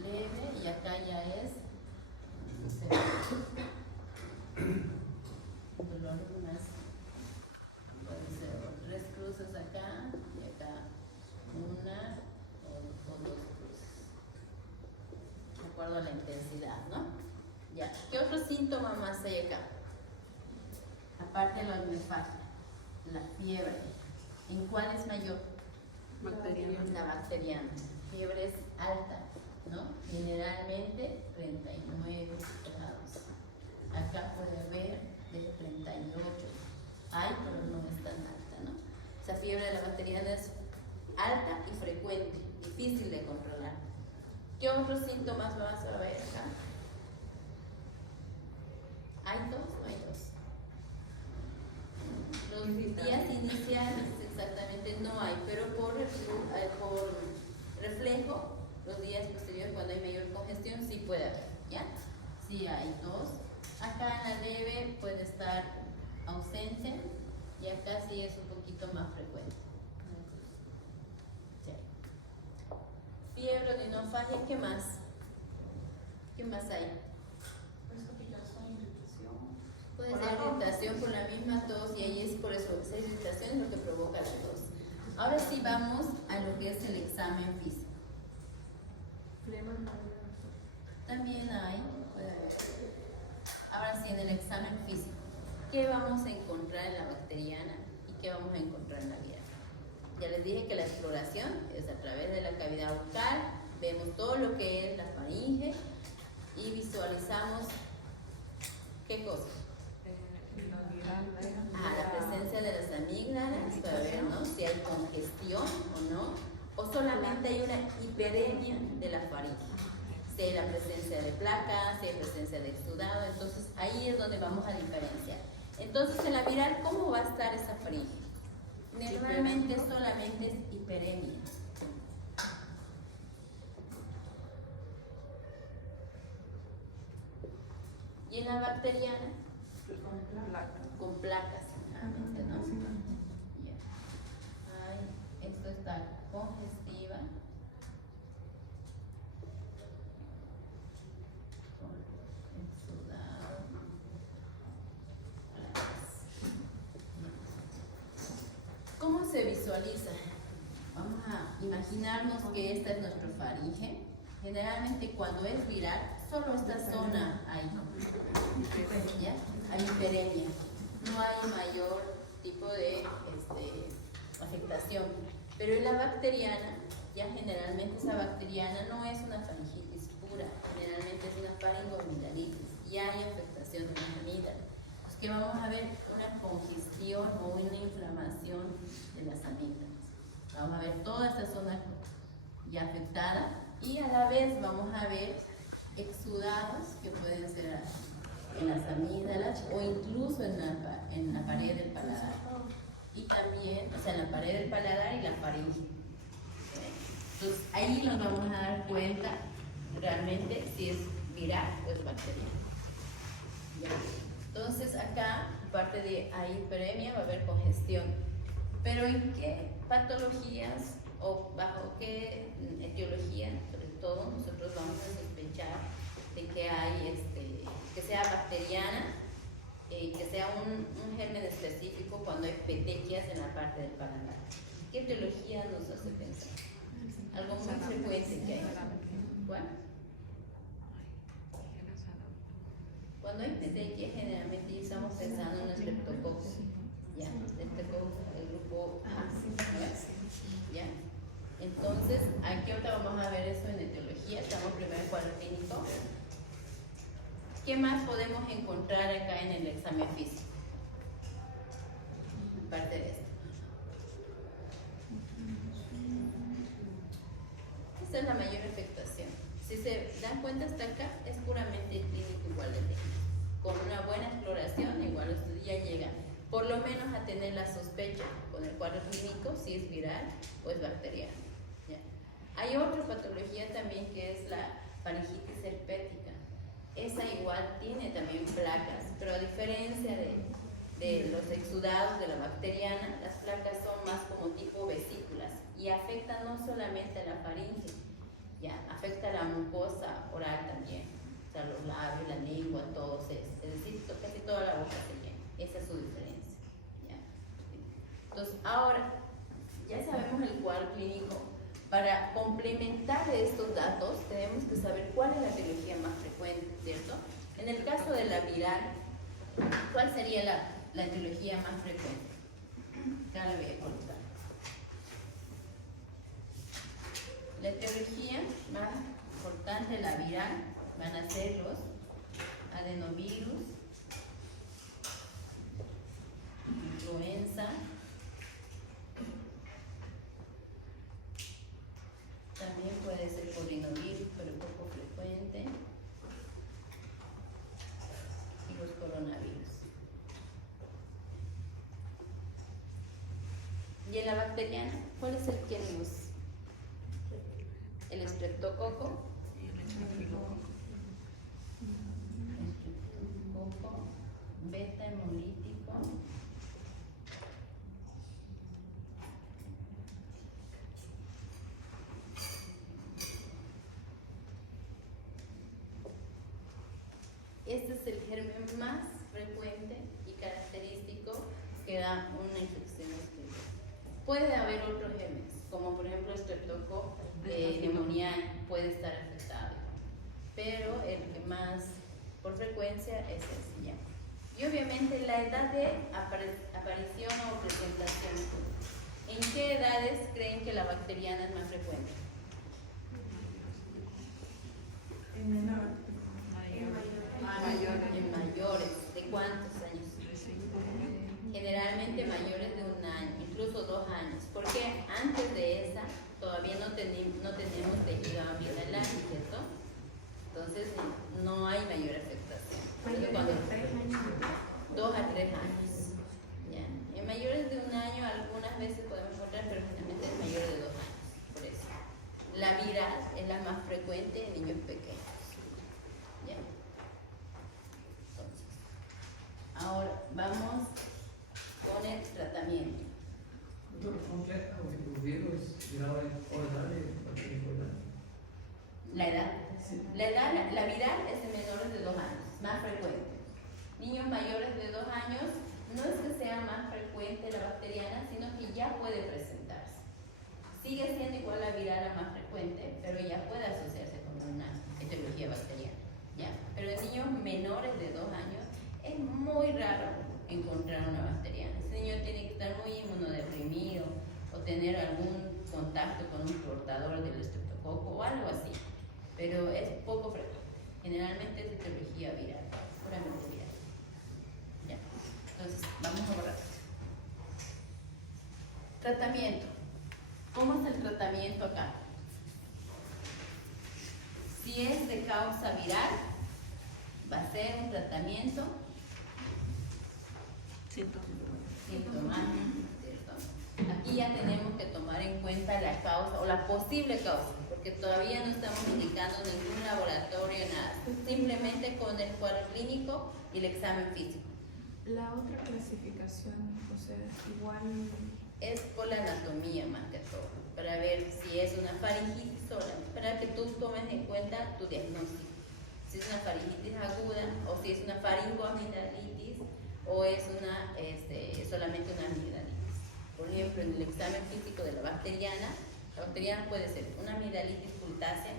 leve y acá ya es dolor más, puede ser 3 cruces acá y acá intensidad, ¿no? Ya. ¿Qué otro síntoma más hay acá? Aparte de la hemifagia, la fiebre. ¿En cuál es mayor? Bacteriana. La bacteriana. Fiebre es alta, ¿no? Generalmente 39 grados. Acá puede haber de 38. Hay, pero no es tan alta, ¿no? Esa fiebre de la bacteriana es alta y frecuente, difícil de controlar. ¿Qué otros síntomas vas a ver acá? ¿Hay tos? No hay tos. Los días iniciales exactamente no hay, pero por reflejo, los días posteriores cuando hay mayor congestión sí puede haber, ¿ya? Sí hay tos. Acá en la leve puede estar ausente y acá sí es un poquito más frecuente. Sí. Fiebre, odinofagia, ¿qué más? ¿Qué más hay? Puede ser irritación por la misma tos y ahí es por eso, esa irritación es lo que provoca la tos. Ahora sí vamos a lo que es el examen físico. También hay, puede haber. Ahora sí, en el examen físico, ¿qué vamos a encontrar en la bacteriana y qué vamos a encontrar en la viral? Ya les dije que la exploración es a través de la cavidad bucal, vemos todo lo que es la faringe y visualizamos ¿qué cosa? La presencia de las amígdalas para ver, ¿no?, si hay congestión o no, o solamente hay una hiperemia de la faringe. Si hay la presencia de placas, si hay presencia de exudado, entonces ahí es donde vamos a diferenciar. Entonces en la viral, ¿cómo va a estar esa faringe? Normalmente solamente es hiperemia. Y en la bacteriana, con placas, generalmente, ¿no? Yeah. Ay, esto está congestiva. Con exudado. Placas. ¿Cómo se visualiza? Vamos a imaginarnos que esta es nuestra faringe. Generalmente cuando es viral, solo esta zona hay, ¿ya? Hay hiperemia. No hay mayor tipo de afectación. Pero en la bacteriana, ya generalmente esa bacteriana no es una faringitis pura, generalmente es una faringoamigdalitis y hay afectación de las amígdalas. Pues que vamos a ver una congestión o una inflamación de las amígdalas. Vamos a ver toda esta zona ya afectada y a la vez vamos a ver exudados que pueden ser en las amígdalas o incluso en la pared del paladar. Y también, o sea, en la pared del paladar y la faringe. Entonces ahí nos vamos a dar cuenta realmente si es viral o es bacteriano. ¿Ya? Entonces acá, aparte de hiperemia, va a haber congestión. Pero ¿en qué patologías o bajo qué etiología, sobre todo, nosotros vamos a sospechar de que hay que sea bacteriana, que sea un germen específico cuando hay petequias en la parte del paladar? ¿Qué etiología nos hace pensar? Algo muy frecuente que hay. ¿Cuál? Cuando hay petequias, generalmente estamos pensando en el streptococcus. ¿Ya? Streptococcus, el grupo A. ¿No? ¿Ya? Entonces, aquí ahorita vamos a ver eso en etiología. Estamos primero en cuadro clínico. ¿Qué más podemos encontrar acá en el examen físico? Aparte de esto. Esta es la mayor afectación. Si se dan cuenta hasta acá, es puramente clínico igual de técnico. Con una buena exploración, igual usted ya llega por lo menos a tener la sospecha con el cuadro clínico si es viral o es bacteriano. ¿Ya? Hay otra patología también que es la faringitis herpética. Esa igual tiene también placas, pero a diferencia de los exudados de la bacteriana, las placas son más como tipo vesículas y afectan no solamente a la faringe, ya, afecta a la mucosa oral también, o sea, los labios, la lengua, todo, es decir, casi toda la boca se llena. Esa es su diferencia. ¿Ya? Entonces, ahora, ya sabemos el cuadro clínico, Para complementar estos datos, tenemos que saber cuál es la etiología más frecuente, ¿cierto? En el caso de la viral, ¿cuál sería la etiología más frecuente? Ya la voy a contar. La etiología más importante, la viral, van a ser los adenovirus, influenza, también puede ser polinovirus, pero poco frecuente, y los coronavirus. Y en la bacteriana, ¿cuál es el que nos? El estreptococo, beta hemolítico, este es el germen más frecuente y característico que da una infección hospitalaria. Puede haber otros gérmenes, como por ejemplo estreptococo pneumoniae puede estar afectado, pero el que más por frecuencia es ese ya. Y obviamente la edad de aparición o presentación. ¿En qué edades creen que la bacteriana es más frecuente? En menor. En mayores. ¿De cuántos años? Generalmente mayores de 1 año, incluso 2 años. Porque antes de esa todavía no tenemos tejido amigdalar, ¿cierto? Entonces no hay mayor afectación. Mayores de 3 años. 2 a 3 años. ¿Ya? En mayores de 1 año algunas veces podemos encontrar, pero generalmente es mayor de 2 años. Por eso. La viral es la más frecuente en niños pequeños. ¿Ya? Entonces, ahora vamos con el tratamiento. La edad. La viral es en menores de 2 años, más frecuente. Niños mayores de 2 años, no es que sea más frecuente la bacteriana, sino que ya puede presentarse. Sigue siendo igual la viral la más frecuente, pero ya puede asociarse con una etiología bacteriana. ¿Ya? Pero en niños menores de 2 años es muy raro encontrar una bacteriana. Ese niño tiene que estar muy inmunodeprimido o tener algún contacto con un portador del estreptococo o algo así. Pero es poco frecuente. Generalmente es etiología viral, puramente viral. ¿Ya? Entonces, vamos a borrar. Tratamiento. ¿Cómo es el tratamiento acá? Si es de causa viral, va a ser un tratamiento sintomático, ¿cierto? Aquí ya tenemos que tomar en cuenta la causa o la posible causa, porque todavía no estamos indicando ningún laboratorio, nada. Simplemente con el cuadro clínico y el examen físico. La otra clasificación, o sea, igual. Es por la anatomía más que todo, para ver si es una faringitis sola, para que tú tomes en cuenta tu diagnóstico. Si es una faringitis aguda o si es una faringoamigdalitis o es solamente una amigdalitis. Por ejemplo, en el examen físico de la bacteriana puede ser una amigdalitis cultácea,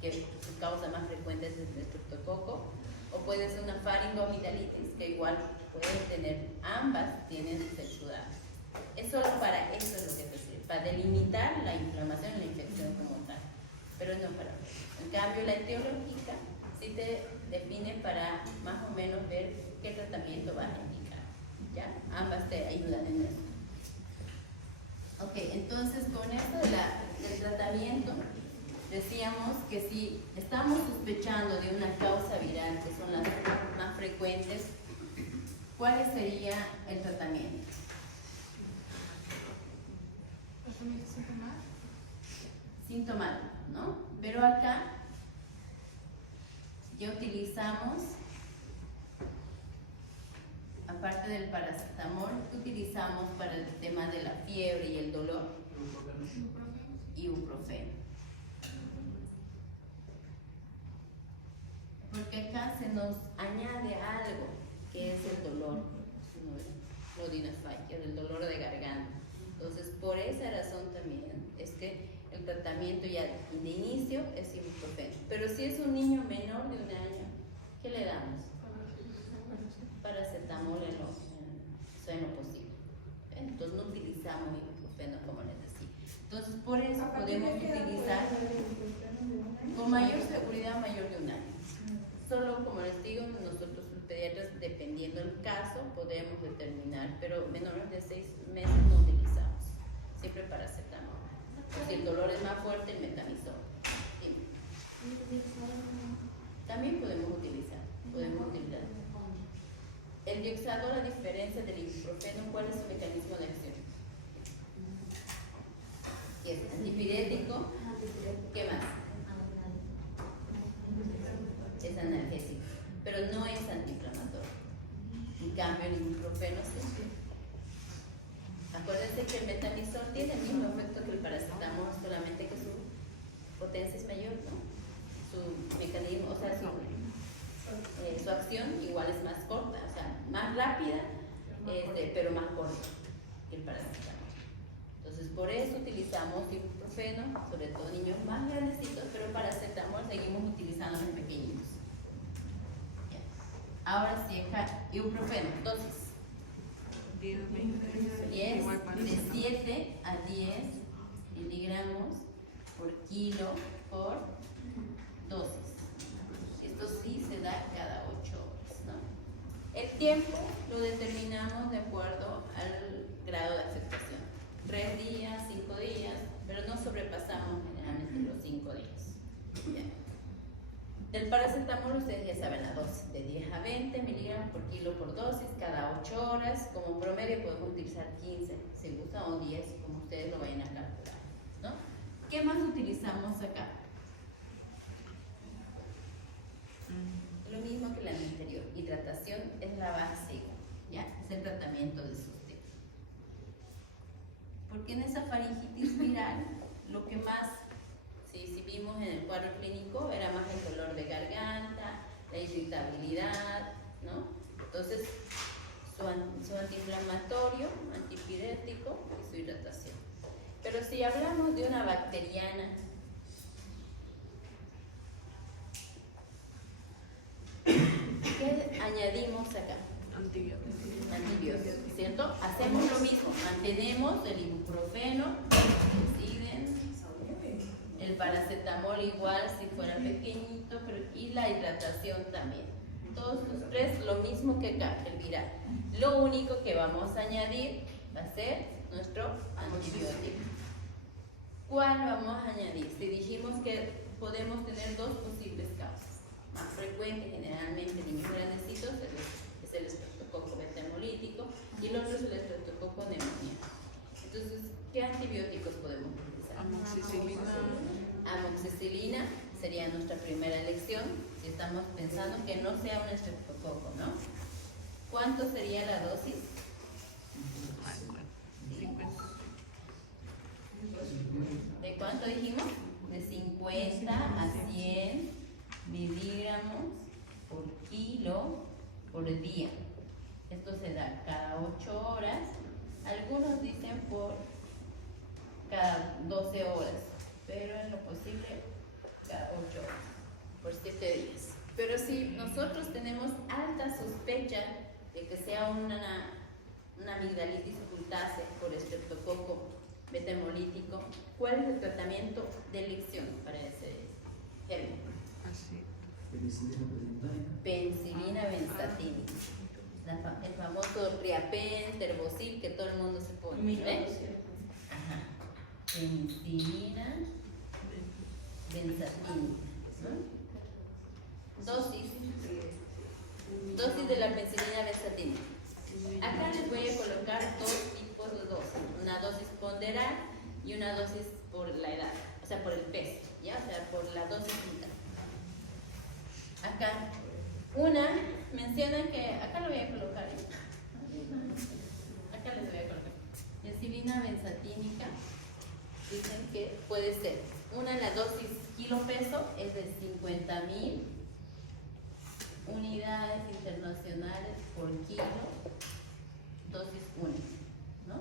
que su causa más frecuente es el estreptococo, o puede ser una faringoamigdalitis, que igual pueden tener, ambas tienen exudados. Es solo para eso es lo que te sirve, para delimitar la inflamación y la infección como tal, pero no para eso. En cambio, la etiológica sí te define para más o menos ver qué tratamiento vas a indicar. ¿Ya? Ambas te ayudan en eso. Ok, entonces con esto del tratamiento, decíamos que si estamos sospechando de una causa viral, que son las más frecuentes, ¿cuál sería el tratamiento? Sintomático, ¿no? Pero acá ya utilizamos, aparte del paracetamol, utilizamos para el tema de la fiebre y el dolor, ibuprofeno. Porque acá se nos añade algo que es el dolor, odinofagia, el dolor de garganta. Entonces, por esa razón también es que el tratamiento tratamiento ya de inicio es ibuprofeno. Pero si es un niño menor de 1 año, ¿qué le damos? Paracetamol en lo posible. Entonces no utilizamos ibuprofeno como les decía. Entonces por eso podemos utilizar con mayor seguridad mayor de 1 año. Solo como les digo, nosotros los pediatras, dependiendo del caso, podemos determinar, pero menores de 6 meses no utilizamos, siempre paracetamol. Si el dolor es más fuerte, el metamizol. También podemos utilizar. El dioxazol, a diferencia del ibuprofeno, ¿cuál es su mecanismo de acción? Es antipirético. ¿Qué más? Es analgésico, pero no es antiinflamatorio. En cambio, el ibuprofeno sí. Acuérdense que el metamizol tiene el mismo efecto que el paracetamol, solamente que su potencia es mayor, ¿no? Su mecanismo, o sea, su acción igual es más corta, o sea, más rápida, pero más corta que el paracetamol. Entonces, por eso utilizamos ibuprofeno, sobre todo niños más grandecitos, pero paracetamol seguimos utilizando en pequeños. Ya. Ahora sí, ibuprofeno, dosis. 10, 20, 10, igual de paracetamol. 7 a 10 miligramos por kilo por dosis. Esto sí se da cada 8 horas, ¿no? El tiempo lo determinamos de acuerdo al grado de afectación. 3 días, 5 días, pero no sobrepasamos generalmente los 5 días. Bien. Del paracetamol ustedes ya saben la dosis, de 10 a 20 miligramos por kilo por dosis, cada 8 horas. Como promedio podemos utilizar 15, si gustan, o 10, como ustedes lo vayan a calcular, ¿no? ¿Qué más utilizamos acá? Lo mismo que la anterior, hidratación es la base, ¿ya? Es el tratamiento de sustituto. Porque en esa faringitis viral, lo que más, si vimos en el cuadro clínico, era más el dolor de garganta, la irritabilidad, ¿no? Entonces, su antiinflamatorio, antipirético y su hidratación. Pero si hablamos de una bacteriana, ¿qué añadimos acá? Antibióticos. Antibióticos, ¿cierto? Hacemos lo mismo, mantenemos el ibuprofeno, el paracetamol igual si fuera pequeñito, y la hidratación también. Todos los tres lo mismo que acá, el viral. Lo único que vamos a añadir va a ser nuestro antibiótico. ¿Cuál vamos a añadir? Si dijimos que podemos tener 2 posibles causas. Más frecuente generalmente en niños grandecitos es el estreptococo beta hemolítico y el otro es el estreptococo neumonía. Entonces, ¿qué antibióticos podemos utilizar? Amoxicilina. Amoxicilina sería nuestra primera elección si estamos pensando que no sea un estreptococo, ¿no? ¿Cuánto sería la dosis? 50. ¿De cuánto dijimos? De 50 a 100 miligramos por kilo por día. Esto se da cada 8 horas. Algunos dicen por cada 12 horas, pero en lo posible cada 8 horas, por 7 días. Pero si nosotros tenemos alta sospecha de que sea una amigdalitis ocultase por estreptococo beta hemolítico, ¿cuál es el tratamiento de elección para ese germen? Así. Penicilina benzatínica. El famoso Riapen, Terbosil, que todo el mundo se pone. ¿Ves? Ajá. Penicilina benzatínica. Dosis de la penicilina benzatínica. Acá les voy a colocar 2 tipos de dosis. Una dosis ponderal y una dosis por la edad, o sea, por el peso, ¿ya? O sea, por la dosis vital. Acá, una, mencionan que, acá lo voy a colocar, acá les voy a colocar, penicilina benzatínica, dicen que puede ser, la dosis kilo peso es de 50.000 unidades internacionales por kilo, dosis única, ¿no?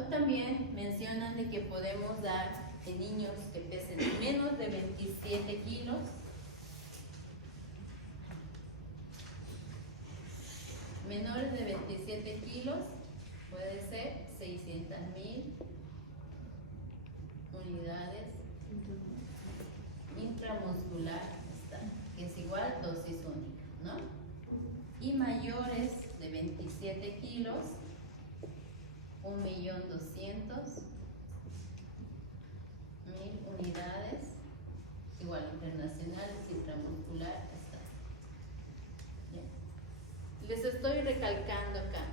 O también mencionan de que podemos dar en niños que pesen menos de 27 kilos, menores de 27 kilos, puede ser 600.000 unidades intramuscular, que es igual dosis única, ¿no? Y mayores de 27 kilos, 1.200.000 unidades, igual internacionales, intramuscular, ¿ya? Les estoy recalcando acá,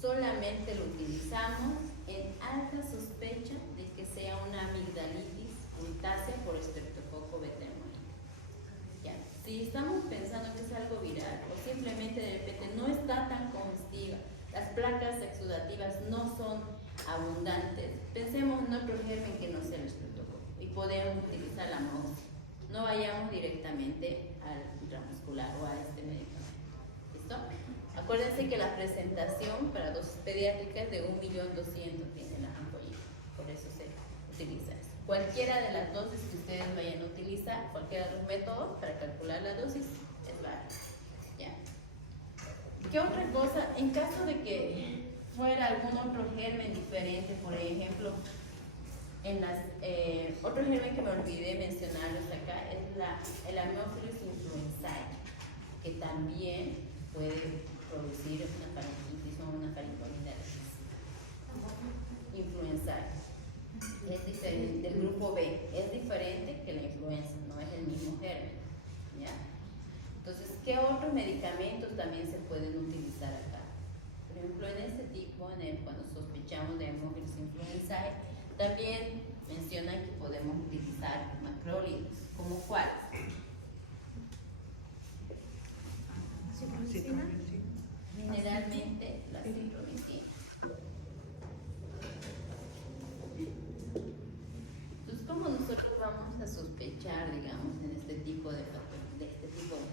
solamente lo utilizamos en alta sospecha de que sea una amigdalitis urtácea por Streptococcus pneumoniae. ¿Ya? Si estamos pensando que es algo viral o simplemente de repente no está tan congestiva, las placas exudativas no son abundantes, pensemos en otro germen que no sea el Streptococcus y podemos utilizar la MOX. No vayamos directamente al intramuscular o a este medicamento. ¿Listo? Acuérdense que la presentación para dosis pediátricas de 1.200.000 tiene la ampollita, por eso se utiliza eso. Cualquiera de las dosis que ustedes vayan a utilizar, cualquiera de los métodos para calcular la dosis es válido. ¿Ya? ¿Qué otra cosa? En caso de que fuera algún otro germen diferente, por ejemplo, otro germen que me olvidé mencionarles acá es el Haemophilus influenzae, que también puede producir una faringitis o una faringominitis. Influenzae es diferente, del grupo B, es diferente que la influenza, no es el mismo germen, ¿ya? Entonces, ¿qué otros medicamentos también se pueden utilizar acá? Por ejemplo, en este tipo, cuando sospechamos de Haemophilus influenzae, también mencionan que podemos utilizar macrólidos, ¿como cuáles? Generalmente la citromicina. Entonces, ¿cómo nosotros vamos a sospechar, digamos, en este tipo de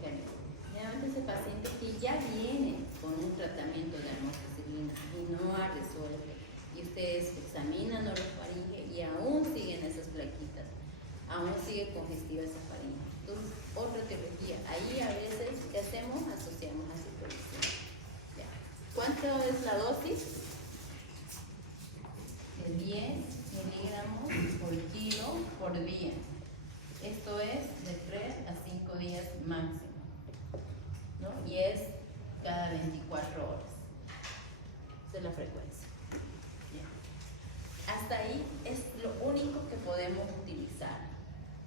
germen? Generalmente ese paciente que ya viene con un tratamiento de amoxicilina y no ha resuelto, y ustedes examinan orofaringe y aún siguen esas plaquitas, aún sigue congestiva esa faringe. Entonces, otra teología, ahí a veces, ¿qué hacemos? Asociamos a citromicina. ¿Cuánto es la dosis? De 10 miligramos por kilo por día. Esto es de 3 a 5 días máximo, ¿no? Y es cada 24 horas. Esa es la frecuencia. Bien. Hasta ahí es lo único que podemos utilizar.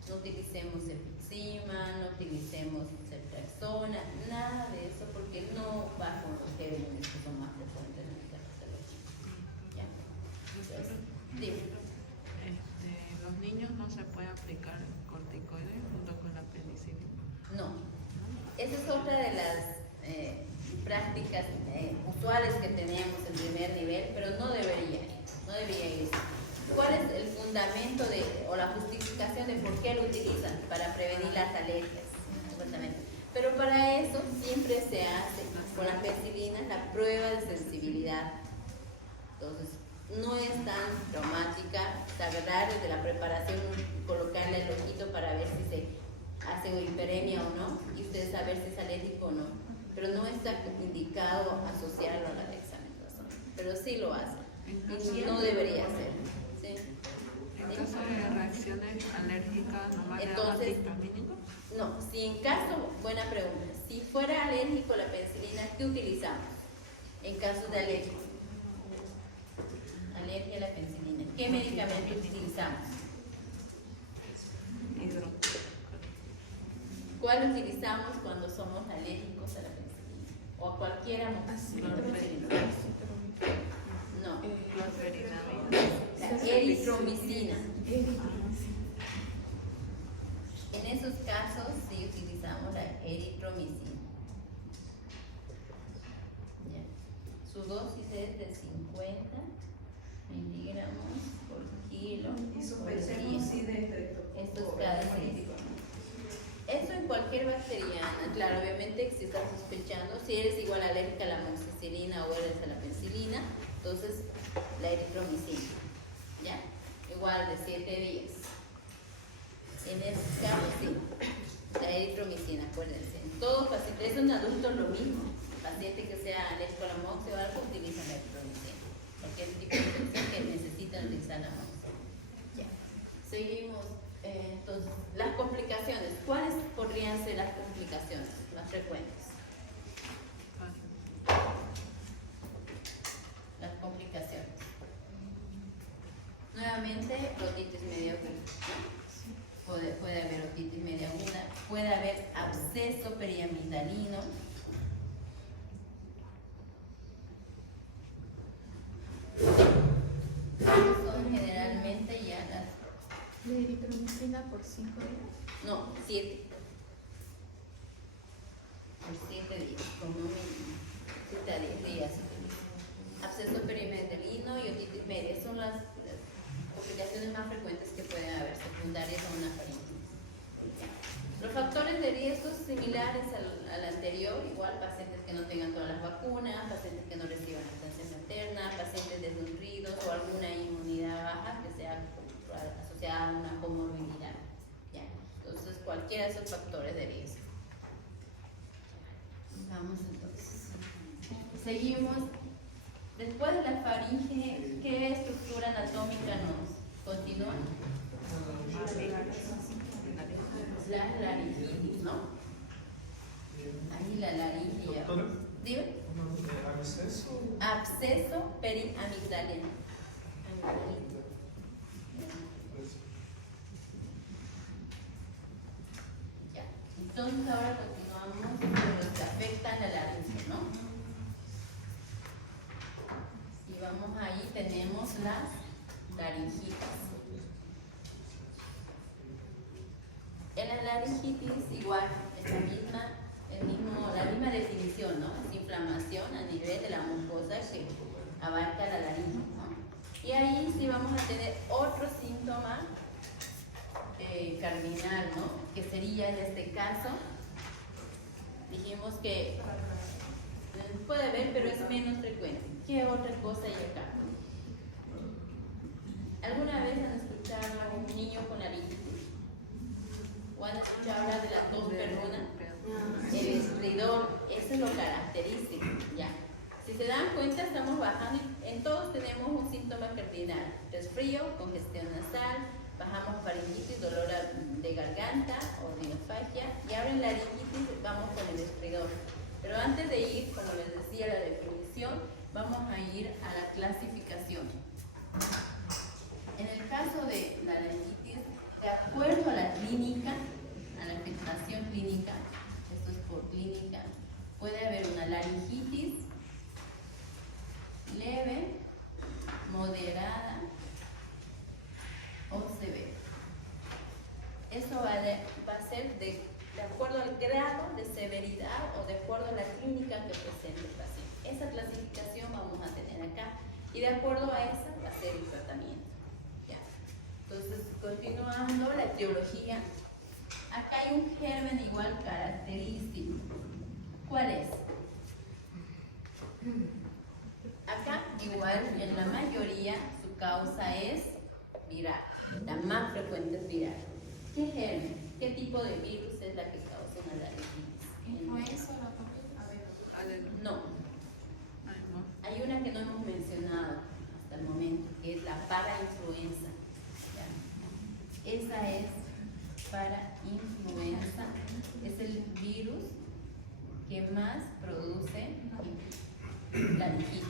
No utilicemos cefixima, no utilicemos ceftriaxona, nada de eso, porque no va con los gérmenes que son más frecuentes en esta patología. ¿Ya? Entonces, dime. Los niños no se puede aplicar corticoides junto con la penicilina. No. Esa es otra de las prácticas usuales que tenemos en primer nivel, pero no debería ir. ¿Cuál es el fundamento o la justificación de por qué lo utilizan? Para prevenir las alergias, supuestamente. Pero para eso siempre se hace con la penicilina la prueba de sensibilidad. Entonces, no es tan traumática, agarrar desde la preparación, colocarle el ojito para ver si se hace hiperemia o no, y ustedes saber si es alérgico o no. Pero no está indicado asociarlo a la dexametasona, pero sí lo hace. No debería ser. ¿Sí? En caso de reacciones alérgicas, ¿no va a dar antihistamínico? No, si en caso, buena pregunta, si fuera alérgico a la penicilina, ¿qué utilizamos? En caso de alergia a la penicilina, ¿qué medicamento utilizamos? ¿Cuál utilizamos cuando somos alérgicos a la penicilina? O a cualquier amoxicilina. No. La eritromicina. En esos casos sí utilizamos la eritromicina. ¿Ya? Su dosis es de 50 miligramos por kilo. Y sospechemos sí de esto es cada 6. Eso en cualquier bacteriana, claro, obviamente si estás sospechando, si eres igual alérgica a la amoxicilina o eres a la penicilina, Entonces, la eritromicina, ¿ya? Igual de 7 días. En este caso, sí, la eritromicina, acuérdense. En todo paciente, es un adulto lo mismo. Paciente que sea alérgico a la mox o algo, utilizan la eritromicina. Porque es el tipo de infección que necesitan utilizar la mox. Ya. Seguimos. Entonces, las complicaciones. ¿Cuáles podrían ser las complicaciones más frecuentes? Las complicaciones. Nuevamente, otitis media aguda. Puede haber otitis media aguda. Puede haber absceso periamigdalino. Son generalmente ya las... ¿La eritromicina por 5 días? No, 7. Por 7 días, como mínimo. 7 a 10 días. Absceso perimetralino y otitis media son las complicaciones más frecuentes que pueden haber, secundarias a una faringitis. Los factores de riesgo similares al anterior, igual pacientes que no tengan todas las vacunas, pacientes que no reciban lactancia materna, pacientes desnutridos o alguna inmunidad baja que sea asociada a una comorbilidad. ¿Ya? Entonces, cualquiera de esos factores de riesgo. Vamos entonces. Seguimos. Después de la faringe, ¿qué estructura anatómica nos continúa? La laringitis, ¿no? Ahí la laringe. ¿Dime? Absceso periamigdaliano. Ya. Entonces ahora continuamos con los que afectan la laringe, ¿no? Y vamos ahí, tenemos las laringitis. En la laringitis igual es la misma definición, ¿no? Es inflamación a nivel de la mucosa que abarca la laringe, ¿no? Y ahí sí vamos a tener otro síntoma cardinal, ¿no? Que sería en este caso, dijimos que puede haber, pero es menos frecuente. ¿Qué otra cosa hay acá? ¿Alguna vez han escuchado a un niño con laringitis? ¿O han escuchado hablar de la tos perruna? El estridor, eso es lo característico, ya. Si se dan cuenta, estamos bajando, en todos tenemos un síntoma cardinal: resfrío, congestión nasal, bajamos faringitis, dolor de garganta o rinofagia, y ahora en laringitis vamos con el estridor. Pero antes de ir, como les decía, la definición, vamos a ir a la clasificación. En el caso de la laringitis, de acuerdo a la clínica, a la afectación clínica, esto es por clínica, puede haber una laringitis leve, moderada o severa. Eso va a ser de acuerdo al grado de severidad o de acuerdo a la clínica que presente el paciente. Esa clasificación vamos a tener acá y de acuerdo a esa va a ser el tratamiento. ¿Ya? Entonces, continuando la etiología, acá hay un germen igual característico. ¿Cuál es? Acá igual en la mayoría su causa es viral, la más frecuente es viral. ¿Qué germen? ¿Qué tipo de virus es la que causa una laringitis? ¿Influenza o la No. Hay una que no hemos mencionado hasta el momento, que es la parainfluenza. ¿Ya? Esa es parainfluenza. Es el virus que más produce laringitis.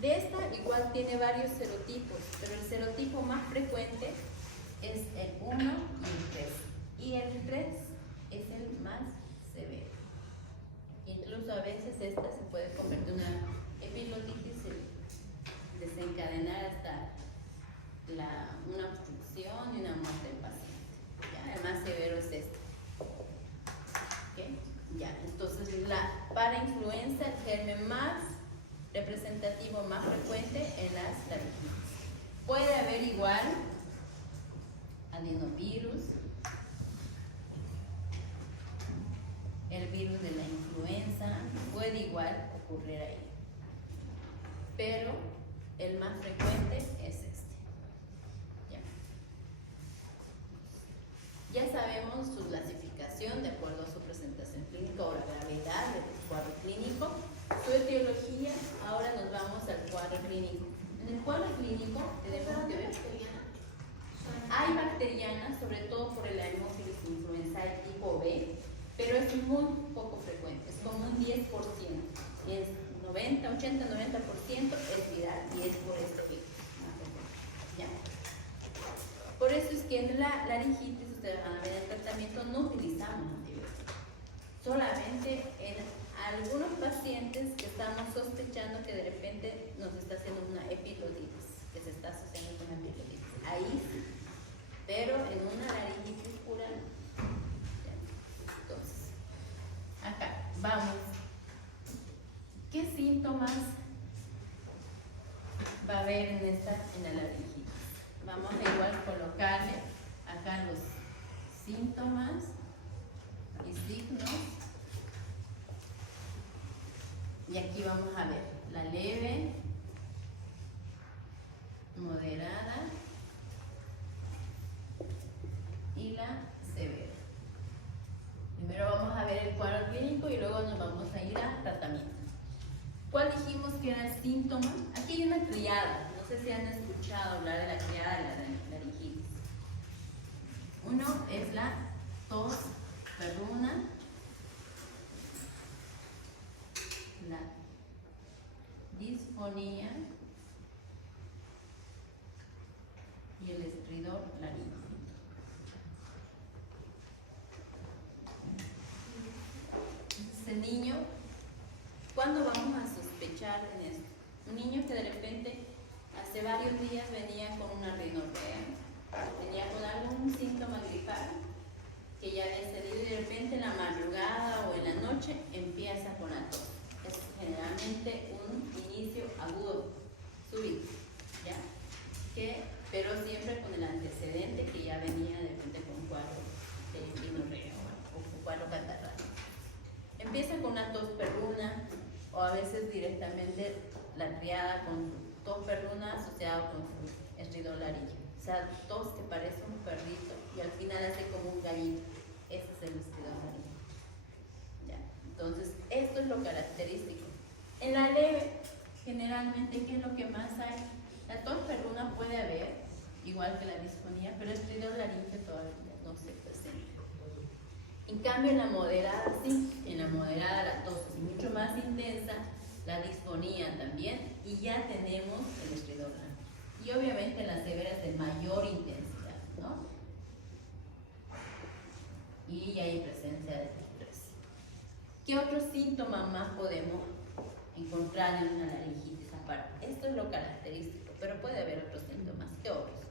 De esta igual tiene varios serotipos, pero el serotipo más frecuente es el 1 y el 3. Y el 3 es el más severo. Incluso a veces esta se puede convertir en una epilotitis y desencadenar hasta una obstrucción y una muerte del paciente. ¿Ya? El más severo es este. ¿Okay? Ya, entonces la parainfluenza, el germen más representativo, más frecuente en las laringitis. Puede haber igual adenovirus, el virus de la influenza, puede igual ocurrir ahí. Pero clínico tenemos que ver. Hay bacterianas, sobre todo por el Haemophilus influenzae tipo B, pero es muy poco frecuente, es como un 10%. Es 90, 80, 90% es viral y es por este virus. ¿Ya? Por eso es que en la laringitis, ustedes van a ver el tratamiento, no utilizamos antibióticos. Solamente en algunos pacientes que estamos sospechando que de repente nos está haciendo una epiloditis, que se está asociando con la epiloditis. Ahí sí. Pero en una laringitis pura no. Entonces, acá, vamos. ¿Qué síntomas va a haber en la laringitis? Vamos a igual colocarle acá los síntomas y signos. Y aquí vamos a ver la leve, moderada y la severa. Primero vamos a ver el cuadro clínico y luego nos vamos a ir a tratamiento. ¿Cuál dijimos que era el síntoma? Aquí hay una triada. No sé si han escuchado hablar de la triada de la laringitis. Uno es la tos perruna, la disfonía y el estridor laríngeo. Ese niño, ¿cuándo vamos a sospechar en esto? Un niño que de repente hace varios días venía con una rinorrea, venía con algún síntoma gripal que ya había salido y de repente en la madrugada o en la noche empieza con la tos. Es generalmente un inicio agudo, súbito, ¿ya? Pero siempre con el antecedente que ya venía de repente con un cuadro de rinorrea o un cuadro catarral. Empieza con una tos perruna o a veces directamente la triada con tos perruna asociado con su estridor laríngeo. O sea, tos que parece un perrito y al final hace como un gallito. Ese es el estridor laríngeo. ¿Ya? Entonces, esto es lo característico. En la leve, generalmente, ¿qué es lo que más hay? La tos perruna puede haber, igual que la disfonía, pero el estridor laríngeo todavía no se presenta. En cambio, en la moderada sí, en la moderada la tos es mucho más intensa, la disfonía también, y ya tenemos el estridor laríngeo. Y obviamente en la severa es de mayor intensidad, ¿no? Y hay presencia de estrés. ¿Qué otros síntomas más podemos encontrar en una laringitis aparte? Esto es lo característico, pero puede haber otros síntomas. ¿Qué otros?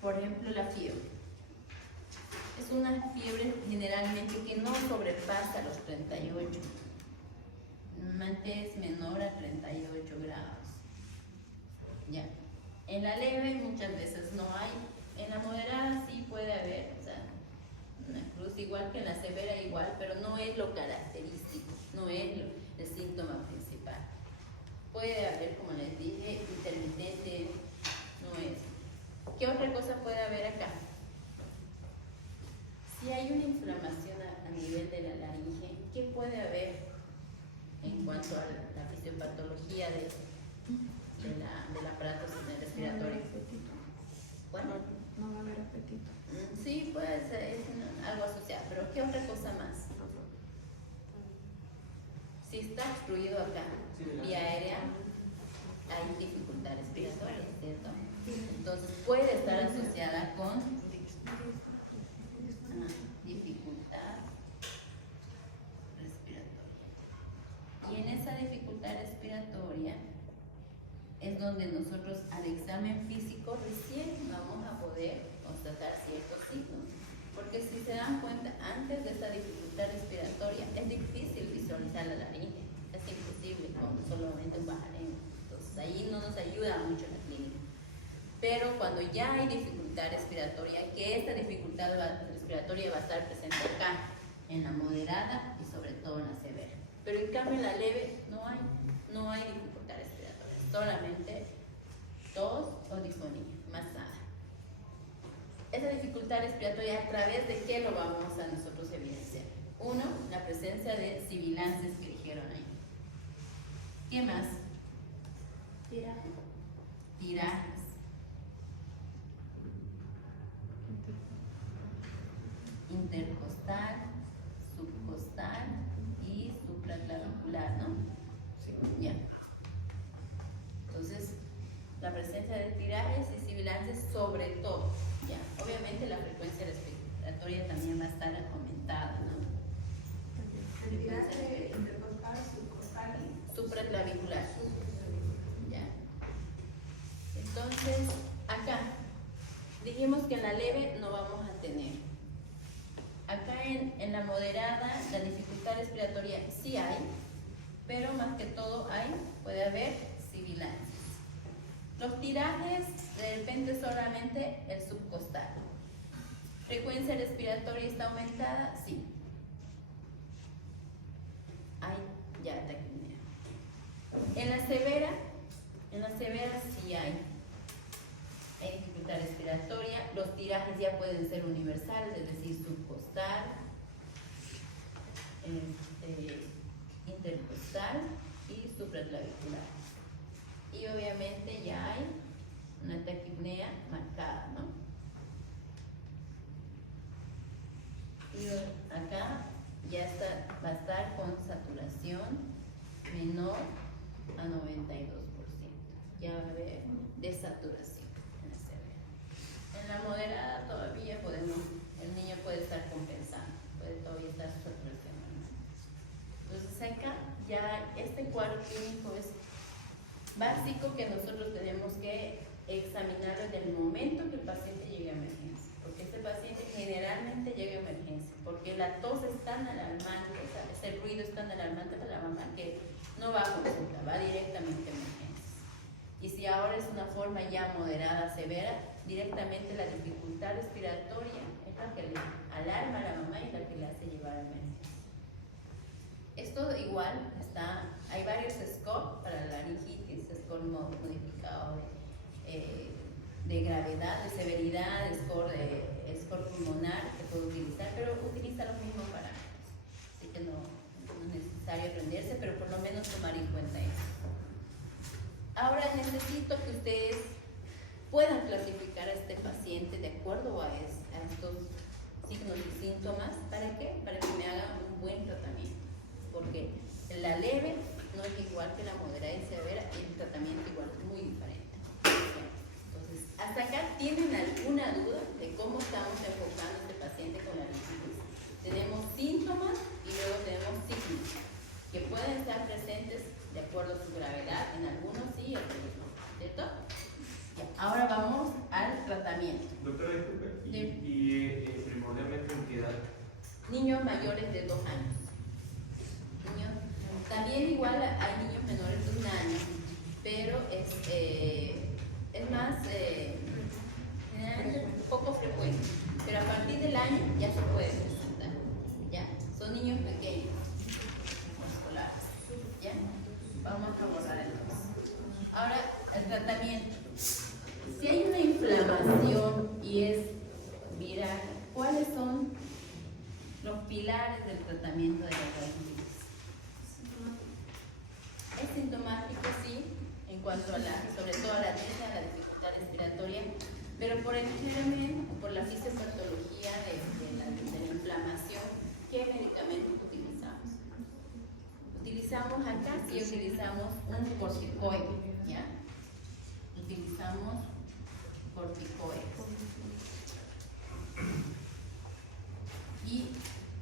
Por ejemplo, la fiebre. Es una fiebre generalmente que no sobrepasa los 38. Normalmente es menor a 38 grados. Ya. En la leve muchas veces no hay. En la moderada sí puede haber, o sea, una cruz igual que en la severa igual, pero no es lo característico, no es el síntoma principal. Puede haber, como les dije, intermitente, no es. ¿Qué otra cosa puede haber acá? Si hay una inflamación a nivel de la laringe, ¿qué puede haber en cuanto a la fisiopatología del aparato respiratorio? Bueno, no va a haber apetito. Sí, puede ser, es algo asociado, pero ¿qué otra cosa más? Si está obstruido acá, vía aérea, hay dificultad respiratoria, ¿cierto? Entonces puede estar asociada con dificultad respiratoria. Y en esa dificultad respiratoria es donde nosotros al examen físico recién vamos a poder constatar ciertos signos. Porque si se dan cuenta, antes de esta dificultad respiratoria es difícil visualizar la laringe. Es imposible con solamente un bajareno. Entonces ahí no nos ayuda mucho la clínica. Pero cuando ya hay dificultad respiratoria, que esta dificultad respiratoria va a estar presente acá, en la moderada y sobre todo en la severa. Pero en cambio en la leve no hay dificultad respiratoria, solamente tos o disfonía, más nada. Esa dificultad respiratoria, ¿a través de qué lo vamos a nosotros evidenciar? Uno, la presencia de sibilancias que dijeron ahí. ¿Qué más? tirajes. Intercostal, subcostal y supraclavicular, ¿no? Sí. Ya. Entonces, la presencia de tirajes y sibilancias sobre todo, ya. Obviamente la frecuencia respiratoria también va a estar aumentada, ¿no? El tiraje intercostal, subcostal y Supraclavicular. Ya. Entonces, acá, dijimos que en la leve no vamos a tener. Acá en la moderada, la dificultad respiratoria sí hay, pero más que todo puede haber sibilancias. Los tirajes, de repente solamente el subcostal. ¿Frecuencia respiratoria está aumentada? Sí. Hay ya taquipnea. En la severa sí hay dificultad respiratoria. Los tirajes ya pueden ser universales, es decir, subcostal, intercostal y supraclavicular. Y obviamente ya hay una taquipnea marcada, ¿no? Y acá ya va a estar con saturación menor a 92%. Ya va a haber desaturación en la severa. En la moderada todavía el niño puede estar compensando, puede todavía estar su saturación menor. Entonces acá ya este cuadro clínico es básico que nosotros tenemos que examinarlo en el momento que el paciente llegue a emergencia, porque este paciente generalmente llega a emergencia, porque la tos es tan alarmante, ese ruido es tan alarmante para la mamá que no va a consulta, va directamente a emergencia. Y si ahora es una forma ya moderada, severa, directamente la dificultad respiratoria es la que le alarma a la mamá y la que le hace llevar a emergencia. Esto igual hay varios scores para la laringitis, score modificado de gravedad, de severidad, score pulmonar que puede utilizar, pero utiliza los mismos parámetros. Así que no es necesario aprenderse, pero por lo menos tomar en cuenta eso. Ahora necesito que ustedes puedan clasificar a este paciente de acuerdo a estos signos y síntomas. ¿Para qué? Para que me hagan un buen tratamiento. Porque la leve no es igual que la moderada y severa y el tratamiento igual es muy diferente. Entonces, hasta acá, ¿tienen alguna duda de cómo estamos enfocando a este paciente con la laringitis? Tenemos síntomas y luego tenemos signos que pueden estar presentes de acuerdo a su gravedad, en algunos sí, en otros no, ¿cierto? Ya, ahora vamos al tratamiento. Doctora, disculpe, ¿y primordialmente en qué edad? Niños mayores de 2 años. También igual hay niños menores de 1 año, pero es más generalmente poco frecuente, pero a partir del año ya se puede presentar, ¿ya? Son niños pequeños, escolares, ¿ya? Vamos a borrar entonces. Ahora, el tratamiento. Si hay una inflamación y es viral, ¿cuáles son los pilares del tratamiento de la laringitis? Es sintomático, sí, en cuanto a sobre todo a la alergia, a la dificultad respiratoria, pero por el germen o por la fisiopatología de la inflamación, ¿qué medicamentos utilizamos? Utilizamos acá, sí utilizamos un corticoide, ¿ya? Utilizamos corticoides. Y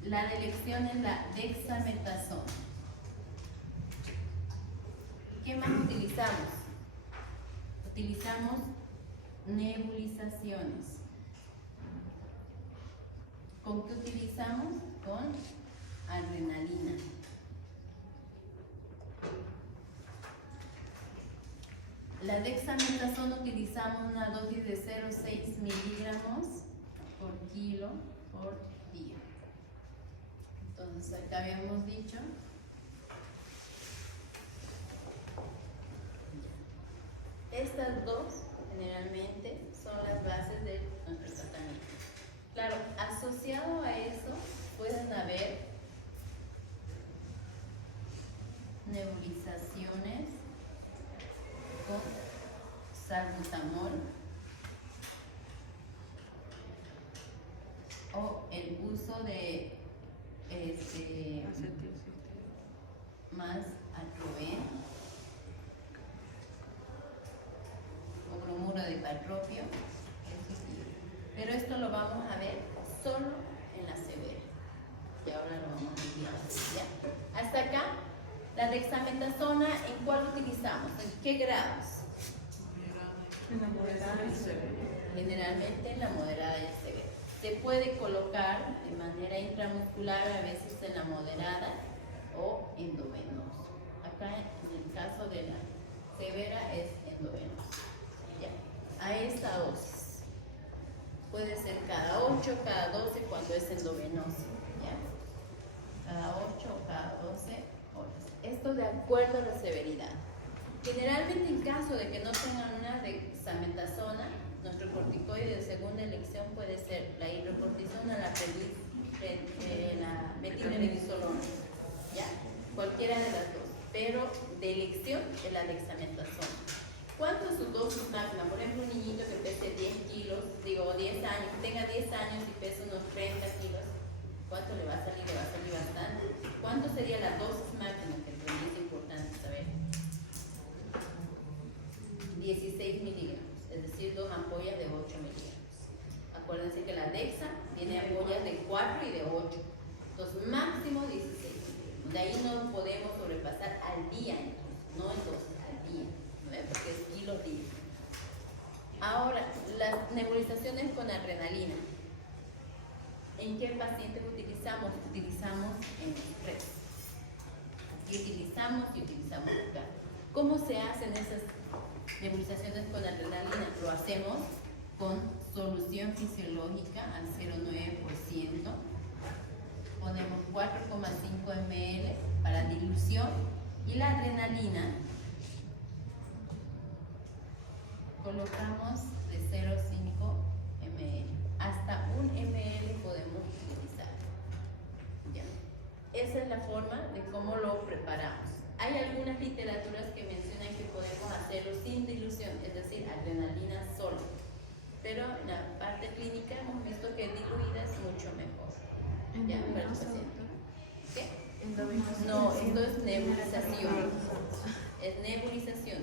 la de elección es la dexametasona. ¿Qué más utilizamos? Utilizamos nebulizaciones. ¿Con qué utilizamos? Con adrenalina. La dexametasona utilizamos una dosis de 0,6 miligramos por kilo por día. Entonces acá habíamos dicho estas dos generalmente son las bases de nuestro tratamiento. Claro, asociado a eso pueden haber nebulizaciones con salbutamol o el uso de más atroven o bromuro de patropio, pero esto lo vamos a ver solo en la severa, y ahora lo vamos a enviar ¿ya? Hasta acá, la dexametasona, ¿en cuál utilizamos? ¿En qué grados? En la moderada y severa. Generalmente en la moderada y severa. Se puede colocar de manera intramuscular, a veces en la moderada o endovenoso. Acá en el caso de la severa es endovenoso. ¿Ya? A esta dosis. Puede ser cada 8, cada 12 cuando es endovenoso. ¿Ya? Cada 8 o cada 12 horas. Esto de acuerdo a la severidad. Generalmente en caso de que no tengan una dexametasona, nuestro corticoide de segunda elección puede ser la hidrocortisona, la metilprednisolona, ¿ya? Cualquiera de las dos, pero de elección es la dexametasona. ¿Cuánto es su dosis máxima? Por ejemplo, un niñito que pese 10 kilos, 10 años, tenga 10 años y pese unos 30 kilos, ¿cuánto le va a salir? Le va a salir bastante. ¿Cuánto sería la dosis máxima? Que es importante saber. 16 miligramos, es decir, 2 ampollas de 8 miligramos. Acuérdense que la Dexa tiene ampollas de 4 y de 8, entonces máximo 16 miligramos. De ahí no podemos sobrepasar al día, entonces, no entonces, al día, ¿no? Porque es kilo día. Ahora, las nebulizaciones con adrenalina. ¿En qué pacientes utilizamos? Utilizamos en estrés. Aquí utilizamos y utilizamos acá. ¿Cómo se hacen esas nebulizaciones con adrenalina? Lo hacemos con solución fisiológica al 0,9%. Ponemos 4,5 ml para dilución y la adrenalina colocamos de 0,5 ml. Hasta 1 ml podemos utilizar. ¿Ya? Esa es la forma de cómo lo preparamos. Hay algunas literaturas que mencionan que podemos hacerlo sin dilución, es decir, adrenalina sola. Pero en la parte clínica hemos visto que diluida es mucho mejor. ¿Ya? Para el paciente. ¿Qué? No, esto es nebulización. Es nebulización.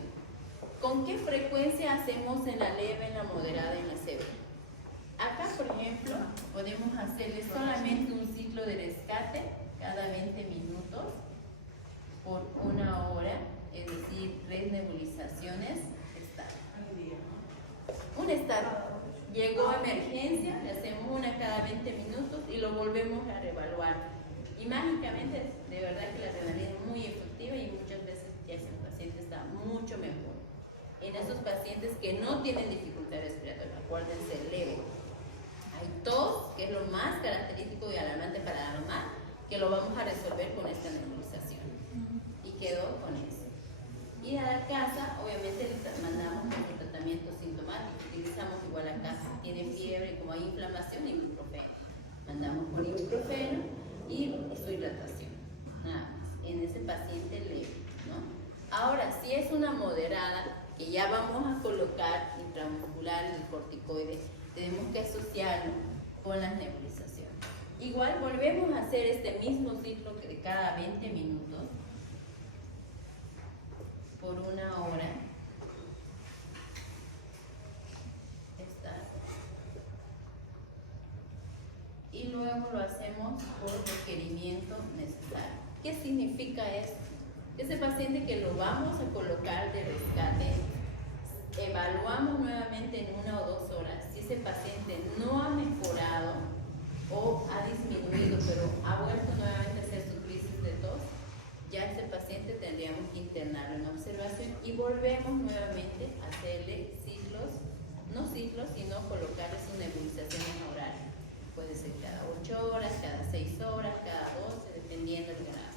¿Con qué frecuencia hacemos en la leve, en la moderada y en la severa? Acá, por ejemplo, podemos hacerle solamente un ciclo de rescate cada 20 minutos por 1 hora, es decir, 3 nebulizaciones estándar. Un estándar. Llegó emergencia, le hacemos una cada 20 minutos y lo volvemos a reevaluar. Y mágicamente, de verdad que la adrenalina es muy efectiva y muchas veces ya ese paciente está mucho mejor. En esos pacientes que no tienen dificultad respiratoria, acuérdense, leve. Hay tos, que es lo más característico y alarmante para la mamá, que lo vamos a resolver con esta nebulización. Y quedó con eso. Y a la casa, obviamente, le mandamos nuestro tratamiento sintomático. Utilizamos igual acá, si tiene fiebre, como hay inflamación, ibuprofeno. Mandamos con ibuprofeno y su hidratación. Nada más. En ese paciente leve, ¿no? Ahora, si es una moderada, que ya vamos a colocar intramuscular el corticoide, tenemos que asociarlo con las nebulizaciones. Igual volvemos a hacer este mismo ciclo de cada 20 minutos por 1 hora. Y luego lo hacemos por requerimiento necesario. ¿Qué significa esto? Ese paciente que lo vamos a colocar de rescate, evaluamos nuevamente en 1 o 2 horas. Si ese paciente no ha mejorado o ha disminuido, pero ha vuelto nuevamente a hacer su crisis de tos, ya ese paciente tendríamos que internarlo en observación y volvemos nuevamente a hacerle ciclos, no ciclos, sino colocarle sus nebulizaciones orales. Puede ser cada 8 horas, cada 6 horas, cada 12, dependiendo del grado.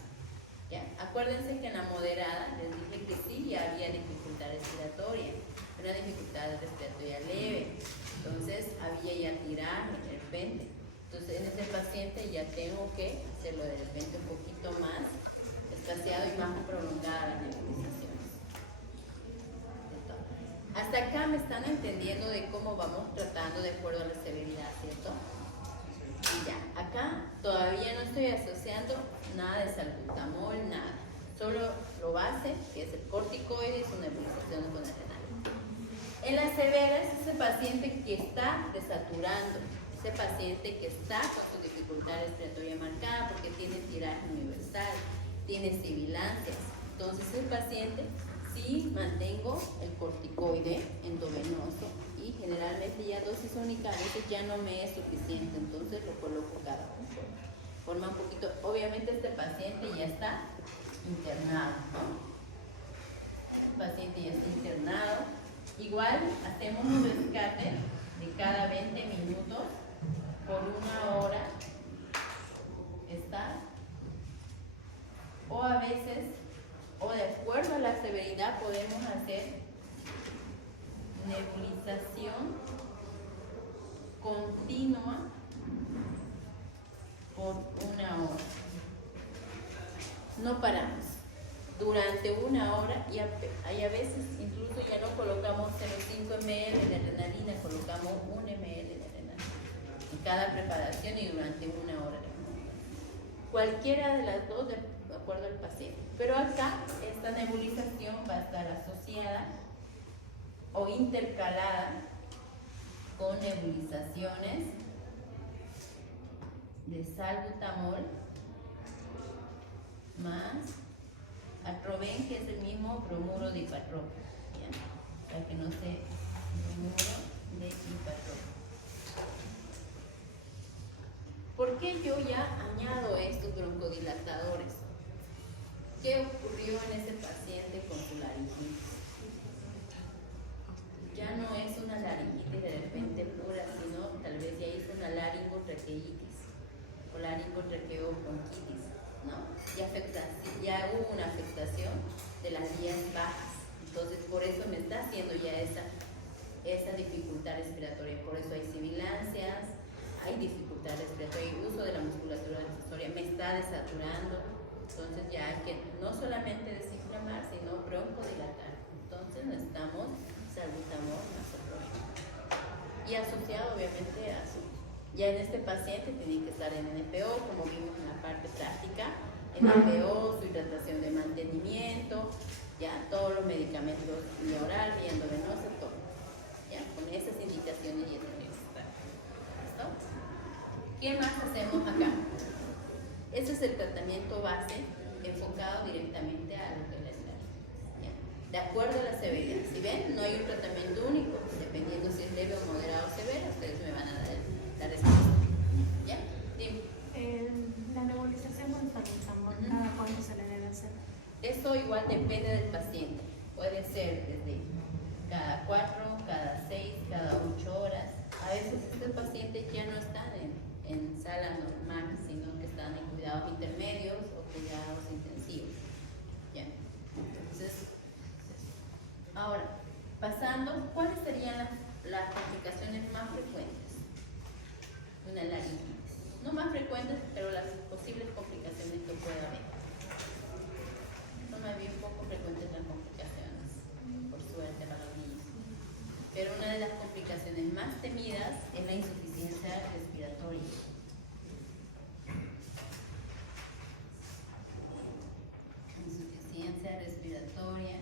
¿Ya? Acuérdense que en la moderada les dije que sí, ya había dificultad respiratoria, una dificultad respiratoria leve, entonces había ya tiraje de repente. Entonces en este paciente ya tengo que hacerlo de repente un poquito más espaciado y más prolongada las nebulizaciones. Hasta acá me están entendiendo de cómo vamos tratando de acuerdo a la severidad, ¿cierto? Y ya, acá todavía no estoy asociando nada de salbutamol, nada. Solo lo base, que es el corticoide, es una nebulización con adrenalina. En las severas es ese paciente que está desaturando, ese paciente que está con su dificultad respiratoria marcada porque tiene tiraje universal, tiene sibilancias. Entonces el paciente sí mantengo el corticoide endovenoso y generalmente ya dosis única a veces ya no me es suficiente, entonces lo coloco cada forma un poquito. Obviamente este paciente ya está internado, ¿no? El paciente ya está internado. Igual hacemos un rescate de cada 20 minutos por 1 hora. Está. O a veces, o de acuerdo a la severidad, podemos hacer nebulización continua por 1 hora. No paramos. Durante 1 hora y a veces incluso ya no colocamos 0,5 ml de adrenalina, colocamos 1 ml de adrenalina en cada preparación y durante 1 hora. Cualquiera de las dos de acuerdo al paciente. Pero acá esta nebulización va a estar asociada o intercalada con nebulizaciones de salbutamol más atroven, que es el mismo bromuro de hipatrop, para que no se bromuro de hipatrop. ¿Por qué yo ya añado estos broncodilatadores? ¿Qué ocurrió en ese paciente con su laringitis? Ya no es una laringitis de repente pura, sino tal vez ya hizo una laringotraqueitis o laringotraqueobronquitis, ¿no? Ya hubo una afectación de las vías bajas. Entonces, por eso me está haciendo ya esa dificultad respiratoria. Por eso hay sibilancias, hay dificultad respiratoria, el uso de la musculatura accesoria me está desaturando. Entonces, ya hay que no solamente desinflamar, sino broncodilatar. Entonces, necesitamos salbutamol más atroven. Y asociado, obviamente, a su. Ya en este paciente tiene que estar en NPO, como vimos en la parte práctica, NPO, su hidratación de mantenimiento, ya todos los medicamentos vía oral, vía endovenosa, todo. Ya con esas indicaciones ya tiene que estar. ¿Listo? ¿Qué más hacemos acá? Ese es el tratamiento base enfocado directamente a lo que es la laringitis. De acuerdo a la severidad. Si ven, no hay un tratamiento único, dependiendo si es leve o moderado o severo, ustedes me van a dar la respuesta. ¿Ya? Dime. La nebulización con salbutamol, ¿cada cuánto se le debe hacer? Eso igual depende del paciente. Puede ser desde cada 4, cada 6, cada 8 horas. A veces estos pacientes ya no están en sala normal, sino que están en cuidados intermedios o cuidados intensivos. ¿Ya? Entonces, ahora, pasando, ¿cuáles serían las complicaciones más frecuentes de una laringitis? No más frecuentes, pero las posibles complicaciones que pueda haber. Son más bien poco frecuentes las complicaciones, por suerte para los niños. Pero una de las complicaciones más temidas es la insuficiencia respiratoria. Insuficiencia respiratoria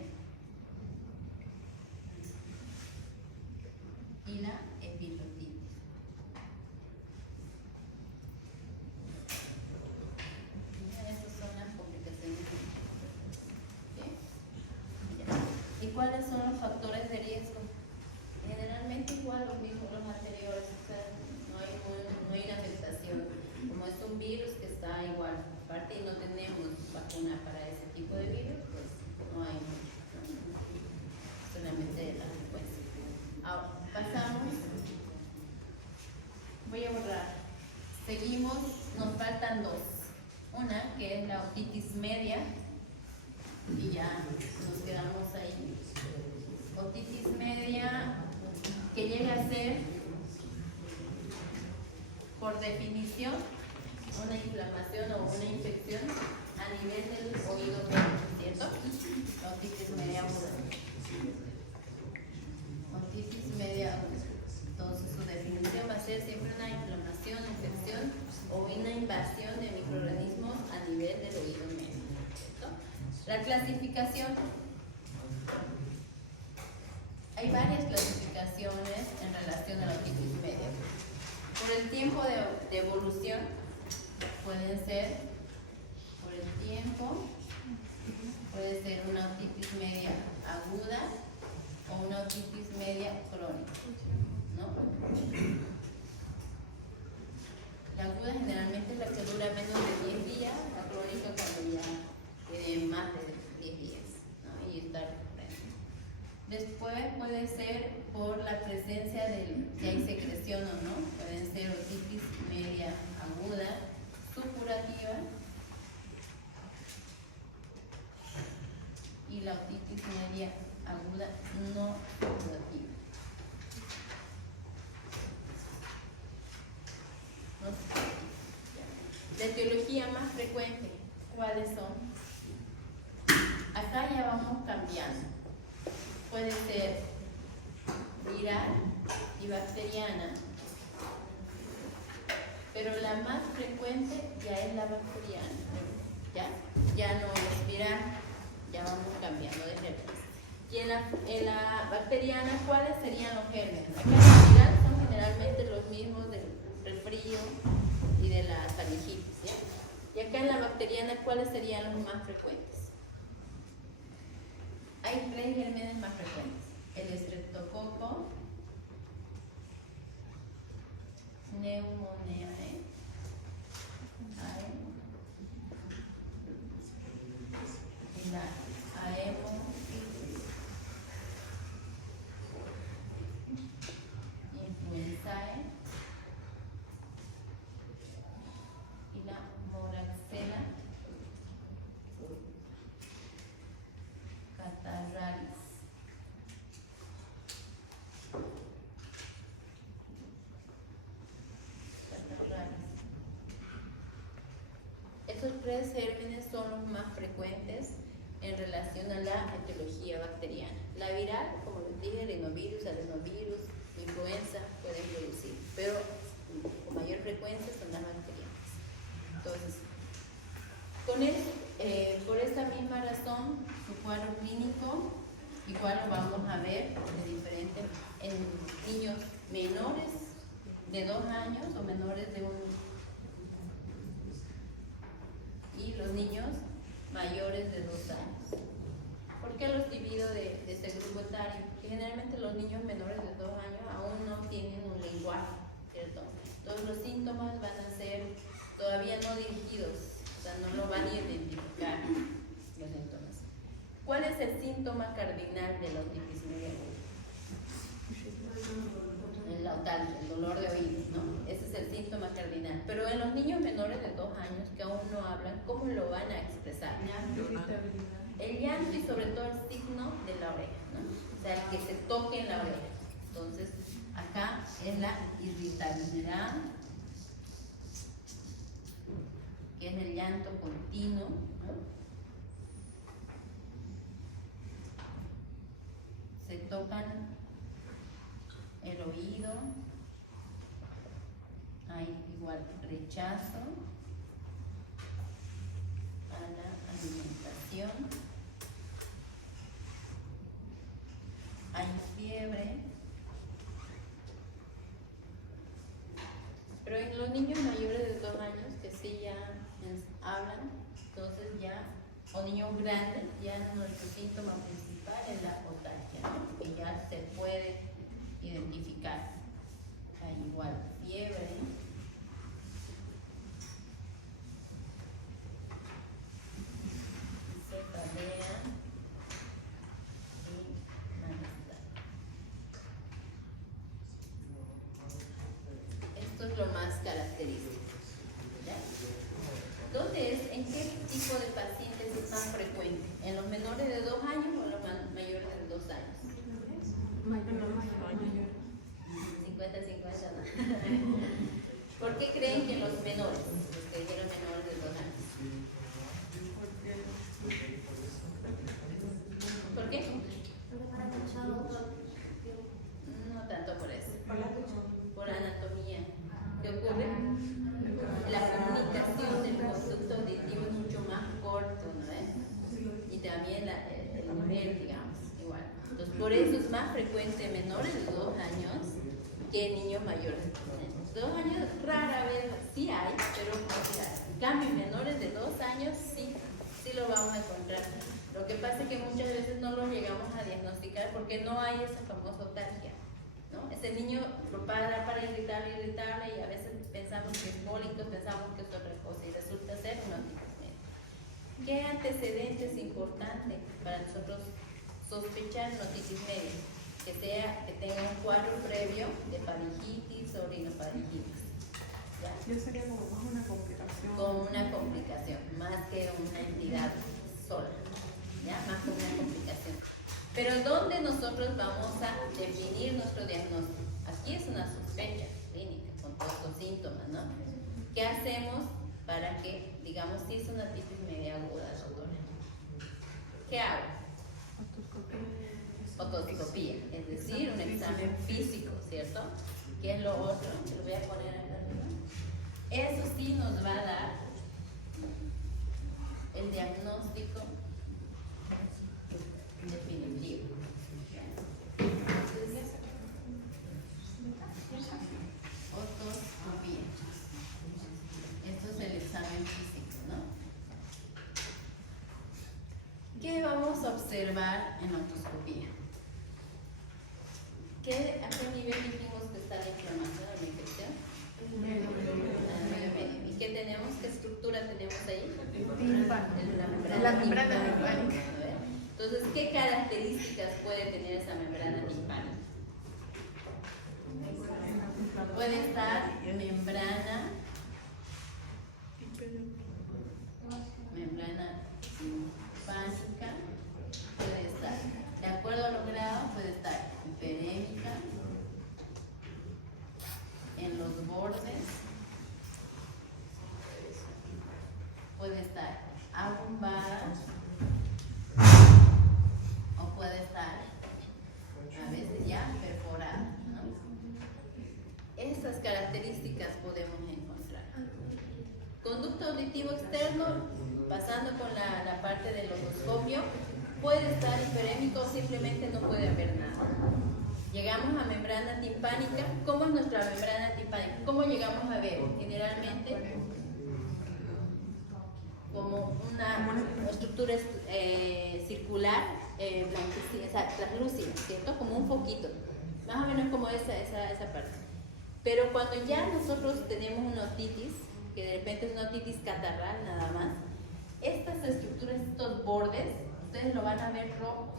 y la epiglotitis. Esas son las complicaciones. ¿Sí? ¿Y cuáles son los factores de riesgo? Generalmente igual los mismos, los anteriores, o sea, no hay una afectación. Como es un virus que está igual, aparte y no tenemos vacuna para ese tipo de virus, pues no hay mucho, ¿no? Solamente la frecuencia. Ahora, pasamos, voy a borrar, seguimos, nos faltan dos. Una que es la otitis media, y ya nos quedamos ahí. Otitis media, que llega a ser, por definición, una inflamación o una infección a nivel del oído, ¿cierto? La otitis media aguda. media aguda. Entonces su definición va a ser siempre una inflamación, infección o una invasión de microorganismos a nivel del oído medio. ¿Cierto? La clasificación. Hay varias clasificaciones en relación a la otitis media. Por el tiempo de evolución pueden ser, por el tiempo, puede ser una otitis media aguda o una otitis media crónica, ¿no? La aguda generalmente es la que dura menos de 10 días, la crónica cuando ya tiene más de 10 días, ¿no? Y está recurrente. Después puede ser por la presencia de si hay secreción o no, pueden ser otitis media aguda, supurativa, y la otitis media aguda no supurativa. La etiología más frecuente, ¿cuáles son? Acá ya vamos cambiando. Puede ser viral y bacteriana, pero la más frecuente ya es la bacteriana. Ya no es viral, ya vamos cambiando de gérmenes. Y en la bacteriana, ¿cuáles serían los gérmenes? Acá en la viral son generalmente los mismos del resfrío y de la faringitis, ¿ya? Y acá en la bacteriana, ¿cuáles serían los más frecuentes? Hay 3 gérmenes más frecuentes: el estreptococo, Pneumoniae, y la Haemophilus, Influenzae y la Moraxella catarrhalis. Estos 3 gérmenes son los más frecuentes en relación a la etiología bacteriana. La viral, como les dije, rinovirus, adenovirus, influenza pueden producir, pero con mayor frecuencia son las bacterianas. Entonces, por esta misma razón, su cuadro clínico igual lo vamos a ver de diferente en niños menores de 2 años o menores de 1 y los niños mayores de 2 años. ¿Por qué los divido de este grupo etario? Porque generalmente los niños menores de 2 años aún no tienen un lenguaje, ¿cierto? Todos los síntomas van a ser todavía no dirigidos, o sea, no lo van a identificar los síntomas. ¿Cuál es el síntoma cardinal de la otitis media aguda? El lautalgia, el dolor de oídos, ¿no? Ese es el síntoma cardinal. Pero en los niños menores de 2 años que aún no hablan, ¿cómo lo van a expresar? El llanto y sobre todo el signo de la oreja, ¿no? O sea, el que se toque en la oreja. Entonces, acá es la irritabilidad, que es el llanto continuo, ¿no? Se tocan el oído, hay igual rechazo a la alimentación, hay fiebre, pero en los niños mayores de 2 años que sí ya hablan, entonces ya, o niños grandes, ya nuestro síntoma principal es la otalgia, ¿no? Que ya se puede identificar. Hay igual fiebre, cefalea y malestar. Esto es lo más característico, ¿ya? ¿En qué tipo de pacientes es más frecuente? ¿En los menores de 2 años o en los mayores de 2 años? 50-50, ¿no? ¿Por qué creen que en los menores, los que dijeron menores de 2 años? ¿Por qué? No tanto. por eso. Por Por anatomía. ¿Qué ocurre? La comunicación del conducto auditivo es mucho más corto, ¿no? Y también el nivel, digamos, igual. Entonces, por eso es más frecuente en menores de 2 años que en niños mayores. 2 años rara vez sí hay, pero no sí hay. En cambio, en menores de 2 años sí lo vamos a encontrar. Lo que pasa es que muchas veces no lo llegamos a diagnosticar porque no hay esa famosa otalgia, ¿no? Ese niño lo para irritarle, y a veces pensamos que es cólico, pensamos que es otra cosa y resulta ser una otitis media. ¿Qué antecedente es importante para nosotros sospechar una otitis media? Que tenga un cuadro previo de faringitis o rinofaringitis. ¿Ya? Yo sería como más una complicación. Como una complicación, más que una entidad sola. ¿Ya? Más que una complicación. Pero ¿dónde nosotros vamos a definir nuestro diagnóstico? Aquí es una sospecha clínica con todos los síntomas, ¿no? ¿Qué hacemos para que, digamos, si es una otitis media aguda, doctora? ¿Qué hago? Otoscopía, es decir, un examen físico, ¿cierto? ¿Qué es lo otro? Se lo voy a poner acá arriba. Eso sí nos va a dar el diagnóstico definitivo. Entonces, otoscopía. Esto es el examen físico, ¿no? ¿Qué vamos a observar en la otoscopía? ¿A qué nivel dijimos que está la inflamación o la infección? Medio. ¿Y qué tenemos? ¿Qué estructura tenemos ahí? La membrana timpánica. Entonces, ¿qué características puede tener esa membrana timpánica? Puede estar membrana timpánica, puede estar, de acuerdo a los grados, puede estar hiperémica, en los bordes, puede estar abombada o puede estar a veces ya perforada, ¿no? Estas características podemos encontrar. Conducto auditivo externo, pasando con la parte del otoscopio, puede estar hiperémico o simplemente no puede haber nada. Llegamos a membrana timpánica. ¿Cómo es nuestra membrana timpánica? ¿Cómo llegamos a ver? Generalmente como una estructura circular, blanquecina, translúcida, ¿cierto? Como un foquito, más o menos como esa parte. Pero cuando ya nosotros tenemos una otitis, que de repente es una otitis catarral nada más, estas estructuras, estos bordes, ustedes lo van a ver rojos.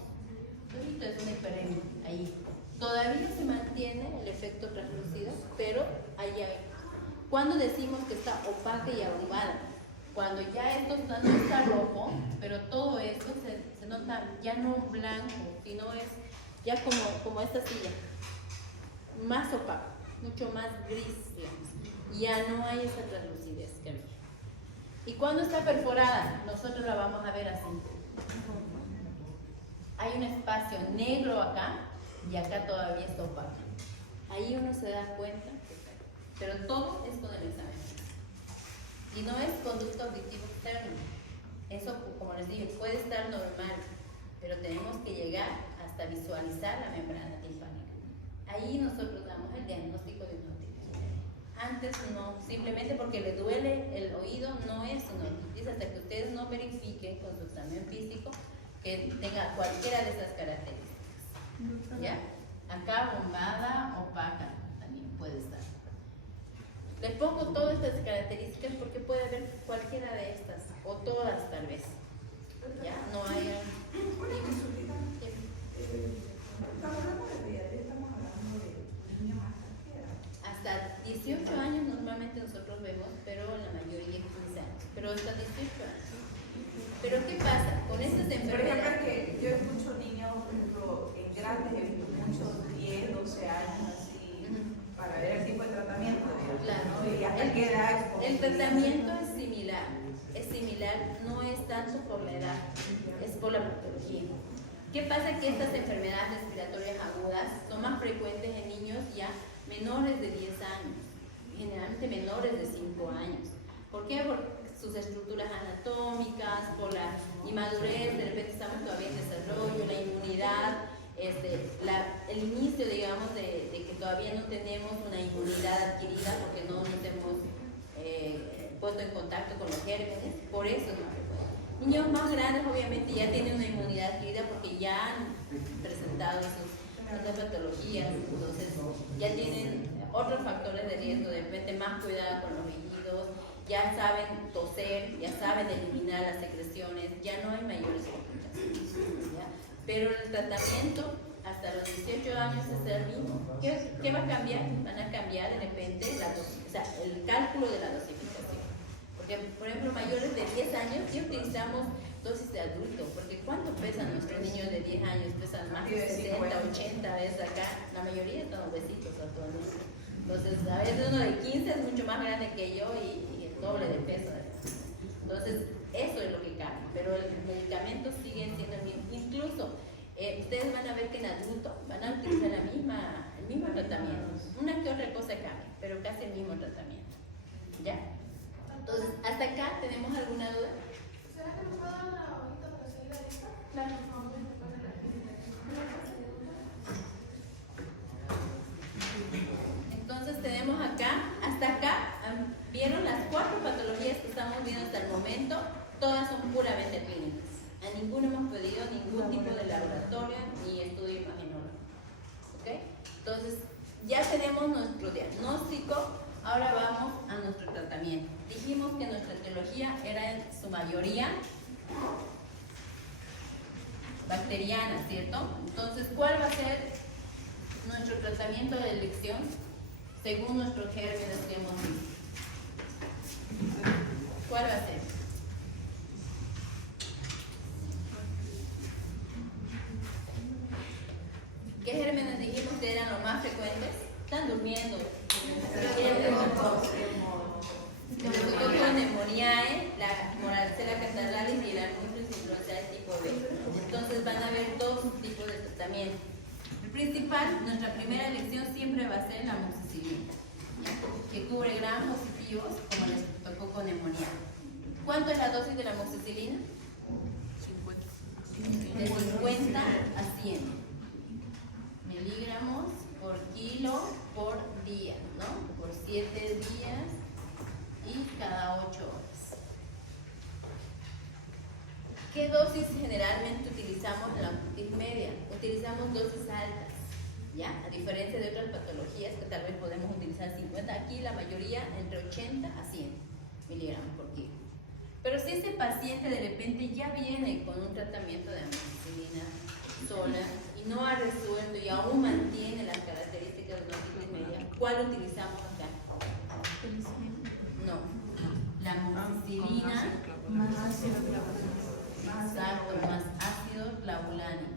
Esto es una hiperemia ahí. Todavía se mantiene el efecto translúcido, pero ahí hay. ¿Cuándo decimos que está opaca y abombada? Cuando ya esto no está rojo, pero todo esto se nota ya no blanco, sino es ya como esta silla, más opaco, mucho más gris, digamos. Ya no hay esa translucidez que había. ¿Y cuando está perforada? Nosotros la vamos a ver así. Hay un espacio negro acá y acá todavía está opaco. Ahí uno se da cuenta, pero todo es con el examen. Y no es conducto auditivo externo. Eso, como les dije, puede estar normal, pero tenemos que llegar hasta visualizar la membrana timpánica. Ahí nosotros damos el diagnóstico de una otitis. Antes no, simplemente porque le duele el oído, no es una otitis, hasta que ustedes no verifiquen con su examen físico que tenga cualquiera de esas características. ¿Ya? Acá bombada, opaca, también puede estar. Les pongo todas estas características porque puede haber cualquiera de estas, o todas tal vez. ¿Ya? No hay... Hasta 18 años normalmente nosotros vemos, pero la mayoría 15 años. Pero hasta 18 años. Pero ¿qué pasa? Con estas enfermedades... Por ejemplo, que yo escucho niños, por ejemplo, en grandes, he visto muchos 10, 12 años, así, para ver el tipo de tratamiento. Claro, ¿no? Y hasta qué edad. El tratamiento es similar, no es tanto por la edad, es por la patología. ¿Qué pasa? Que estas enfermedades respiratorias agudas son más frecuentes en niños ya menores de 10 años, generalmente menores de 5 años. ¿Por qué? Por sus estructuras anatómicas, por la inmadurez, de repente estamos todavía en desarrollo, la inmunidad, el inicio, digamos, de que todavía no tenemos una inmunidad adquirida porque no nos hemos puesto en contacto con los gérmenes, por eso es más frecuente. Niños más grandes obviamente ya tienen una inmunidad adquirida porque ya han presentado esas patologías, entonces ya tienen otros factores de riesgo, de repente más cuidado con los rígidos, ya saben toser, ya saben eliminar las secreciones, ya no hay mayores complicaciones, ¿ya? Pero el tratamiento hasta los 18 años es el mismo. ¿Qué va a cambiar? Van a cambiar de repente el cálculo de la dosificación. Porque, por ejemplo, mayores de 10 años ya utilizamos dosis de adulto, porque ¿cuánto pesan nuestros niños de 10 años? Pesan más de 60, 80 veces acá, la mayoría están obesitos actualmente. Entonces, a veces uno de 15 es mucho más grande que yo y el doble de peso. Entonces, eso es lo que cambia, pero el medicamento sigue siendo el mismo. Incluso, ustedes van a ver que en adultos van a utilizar el mismo tratamiento. Una que otra cosa cambia, pero casi el mismo tratamiento. ¿Ya? Entonces, ¿hasta acá tenemos alguna duda? ¿Será que nos puede dar una hojita para seguir la lista? Claro, por favor. Entonces tenemos acá, hasta acá, vieron las 4 patologías que estamos viendo hasta el momento, todas son puramente clínicas. A ninguno hemos pedido ningún tipo de laboratorio ni estudio imaginológico. ¿Ok? Entonces, ya tenemos nuestro diagnóstico, ahora vamos a nuestro tratamiento. Dijimos que nuestra etiología era en su mayoría bacteriana, ¿cierto? Entonces, ¿cuál va a ser nuestro tratamiento de elección según nuestros gérmenes que hemos visto? ¿Cuál va a ser? ¿Qué gérmenes dijimos que eran los más frecuentes? Están durmiendo. Pneumoniae, la Moraxella catarrhalis y la Anopheles influenzae tipo B. Entonces van a haber 2 tipos de tratamiento. El principal, nuestra primera elección siempre va a ser la amoxicilina, que cubre gram positivos como les tocó con neumonía. ¿Cuánto es la dosis de la amoxicilina? 50. De 50 a 100 miligramos por kilo por día, ¿no? Por 7 días y cada 8 horas. ¿Qué dosis generalmente utilizamos en la otitis media? Utilizamos dosis altas, ¿ya? A diferencia de otras patologías que tal vez podemos utilizar 50, aquí la mayoría entre 80 a 100 miligramos por kilo. Pero si ese paciente de repente ya viene con un tratamiento de amoxicilina sola y no ha resuelto y aún mantiene las características de una otitis media, ¿cuál utilizamos acá? No, la amoxicilina Más ácido exacto, más ácido clavulánico.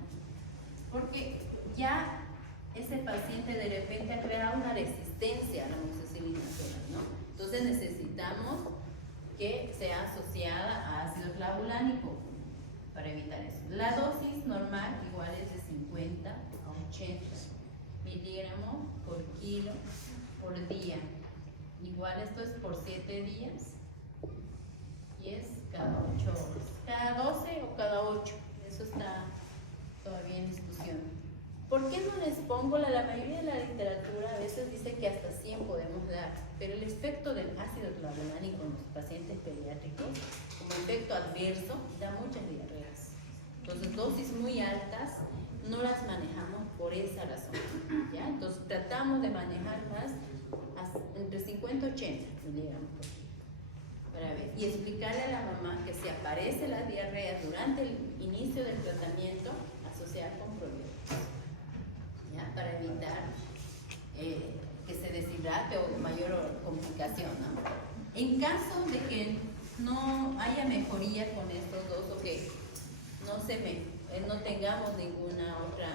Porque ya ese paciente de repente ha creado una resistencia a la amoxicilina sola, ¿no? Entonces necesitamos que sea asociada a ácido clavulánico para evitar eso. La dosis normal igual es de 50 a 80 miligramos por kilo por día. Igual esto es por 7 días y es cada 8 horas. Cada 12 o cada 8. Eso está todavía en discusión. ¿Por qué no les pongo la mayoría de la literatura a veces dice que hasta 100 podemos dar? Pero el efecto del ácido clavulánico en los pacientes pediátricos, como efecto adverso, da muchas diarreas. Entonces, dosis muy altas no las manejamos por esa razón, ¿ya? Entonces, tratamos de manejar más entre 50 y 80 miligramos por kilo. Para ver, y explicarle a la mamá que si aparece la diarrea durante el inicio del tratamiento, asociar con probióticos, ¿ya? Para evitar que se deshidrate o mayor complicación, ¿no? En caso de que no haya mejoría con estos dos o que no tengamos ninguna otra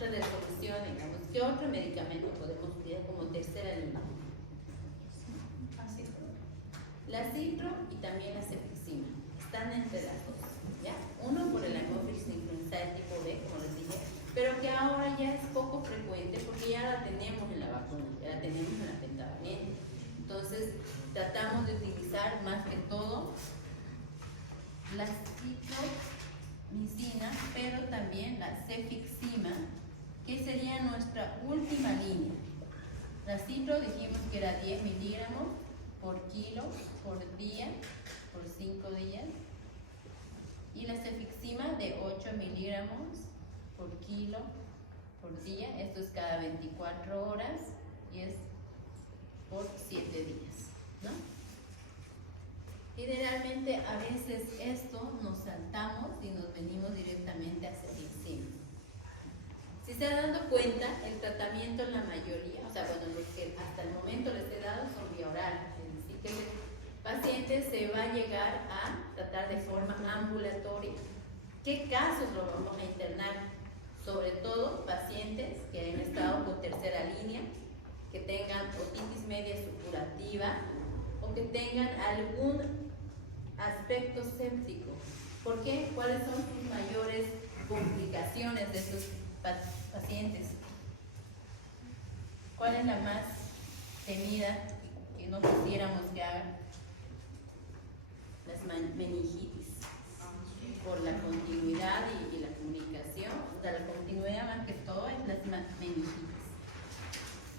resolución, digamos, ¿qué otro medicamento podemos utilizar como tercera línea? La citro y también la cefixima están entre las dos, ¿ya? Uno por el hemófilis vacuna, ya la tenemos en la pentavalente. Entonces, tratamos de utilizar más que todo la citromicina, pero también la cefixima, que sería nuestra última línea. La citro dijimos que era 10 miligramos por kilo por día, por 5 días. Y la cefixima de 8 miligramos por kilo por día. Esto es cada 24 horas y es por 7 días, ¿no? Generalmente a veces esto nos saltamos y nos venimos directamente a cefixima. Si se han dado cuenta, el tratamiento en la mayoría, o sea, bueno, los que hasta el momento les he dado son vía oral, es decir, que el paciente se va a llegar a tratar de forma ambulatoria. ¿Qué casos lo vamos a internar? Sobre todo pacientes que hayan estado con tercera línea, que tengan otitis media supurativa o que tengan algún aspecto séptico. ¿Por qué? ¿Cuáles son sus mayores complicaciones de estos pacientes? ¿Cuál es la más temida que no quisiéramos que hagan? Las meningitis, por la continuidad y la comunicación. O sea, la continuidad más que todo es las meningitis.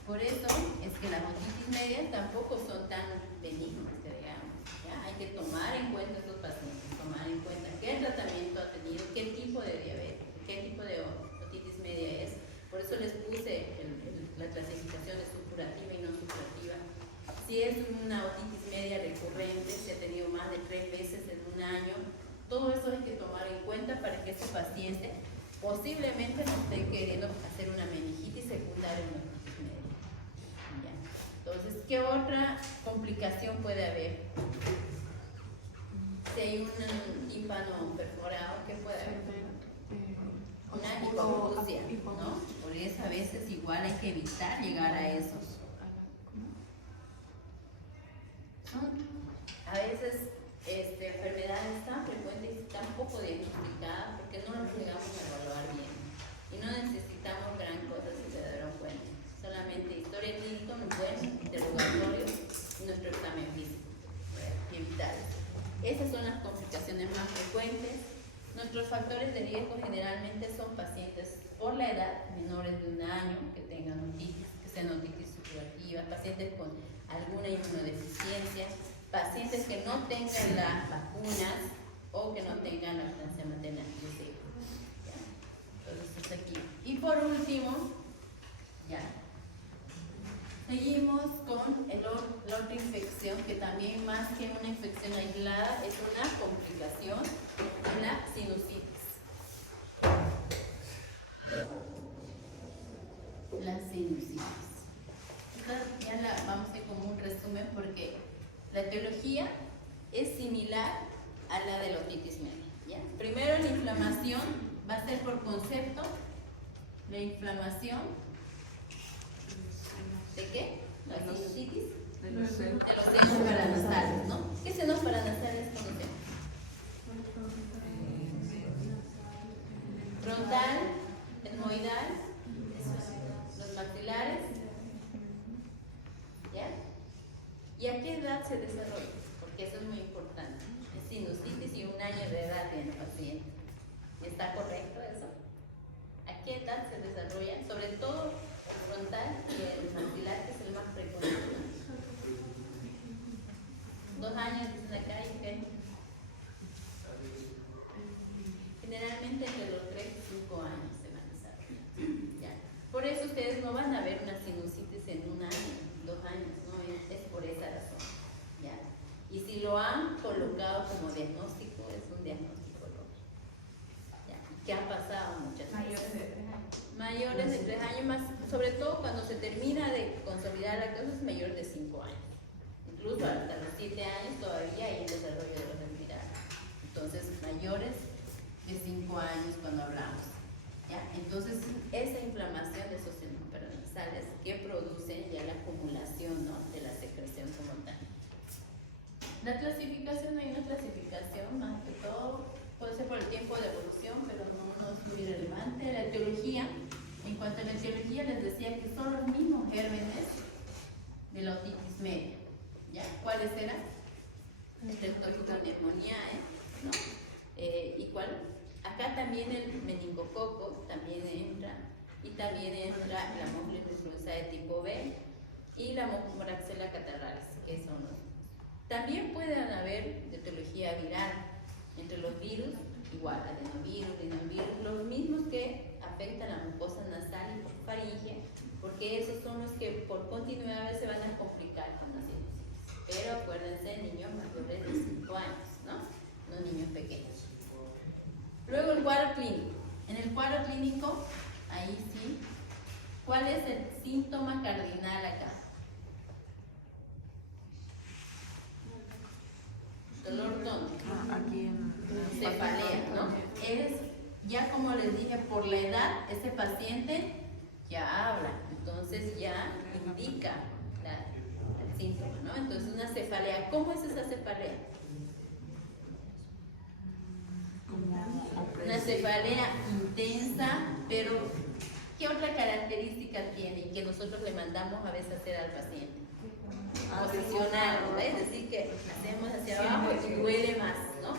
Por eso es que las otitis medias tampoco son tan benignas, digamos, ¿ya? Hay que tomar en cuenta estos pacientes, tomar en cuenta qué tratamiento ha tenido, qué tipo de diabetes, qué tipo de otitis media es. Por eso les puse la clasificación de supurativa y no supurativa. Si es una otitis media recurrente, si ha tenido más de 3 veces en un año, todo eso hay que tomar en cuenta para que ese paciente posiblemente no esté queriendo hacer una meningitis secundaria en una otitis media. ¿Ya? Entonces, ¿qué otra complicación puede haber? Si hay un tímpano perforado, ¿qué puede haber? Una hipoacusia, ¿no? Por eso a veces igual hay que evitar llegar a esos. Son a veces enfermedades tan frecuentes y tan poco diagnosticadas porque no las llegamos a evaluar bien. Y no necesitamos gran cosa si se dieron cuenta. Solamente historia clínica, un buen interrogatorio y nuestro examen físico. Y evitar. Esas son las complicaciones más frecuentes. Nuestros factores de riesgo generalmente son pacientes por la edad, menores de 1 año, que tengan otitis, que sean otitis supurativa, pacientes con alguna inmunodeficiencia, pacientes que no tengan las vacunas o que no tengan lactancia materna exclusiva. Entonces, aquí. Y por último, ya, seguimos con la otra infección, que también más que una infección aislada es una complicación de la sinusitis. La sinusitis. Esta ya la vamos a hacer como un resumen porque la etiología es similar a la de la otitis media, ¿ya? Primero, la inflamación va a ser por concepto. La inflamación ¿de qué? La sinusitis de los senos paranasales, ¿no? ¿Qué senos paranasales conocemos? Frontal, etmoidal, los maxilares, ¿ya? ¿Y a qué edad se desarrolla? Porque eso es muy importante. Es sinusitis y 1 año de edad tiene el paciente. ¿Está correcto eso? ¿A qué edad se desarrolla? Sobre todo el frontal y el maxilar, que es el más frecuente. 2 años dicen acá y ¿qué? Generalmente entre los 3 y 5 años se van a desarrollar. ¿Ya? Por eso ustedes no van a ver una sinusitis en 1 año, 2 años, no es por esa razón. ¿Ya? Y si lo han colocado como diagnóstico, es un diagnóstico erróneo. ¿Ya? ¿Qué ha pasado muchas veces? Mayores de 3 años, más, sobre todo cuando se termina de consolidar la cosa, es mayor de 5 años. Incluso hasta los 7 años todavía hay el desarrollo de los respirados. Entonces, mayores de 5 años cuando hablamos. ¿Ya? Entonces, esa inflamación de esos senos paranasales que producen ya la acumulación, ¿no?, de la secreción como tal. La clasificación, hay una clasificación más que todo, puede ser por el tiempo de evolución, pero no es muy relevante. La etiología, en cuanto a la etiología, les decía que son los mismos gérmenes ¿cuáles eran? Streptococcus ¿no? ¿Y cuál? Acá también el meningococo también entra, y también entra la Haemophilus influenzae de tipo B y la Moraxella catarrhalis, que son los. También pueden haber de etiología viral entre los virus, igual adenovirus, rinovirus, los mismos que afectan la mucosa nasal y faringe, porque esos son los que por continuidad se van a complicar con la sinusitis. Pero acuérdense, niños mayores de 5 años, ¿no? No niños pequeños. Luego el cuadro clínico. En el cuadro clínico, ahí sí, ¿cuál es el síntoma cardinal acá? Dolor tónico. Aquí en Cefalea, ¿no? Es, ya como les dije, por la edad, ese paciente ya habla, entonces ya indica el síntoma, ¿no? Entonces una cefalea, ¿cómo es esa cefalea? Una cefalea intensa, pero ¿qué otra característica tiene y que nosotros le mandamos a veces hacer al paciente? Posicionarlo, es decir, que hacemos hacia abajo y duele más, ¿no?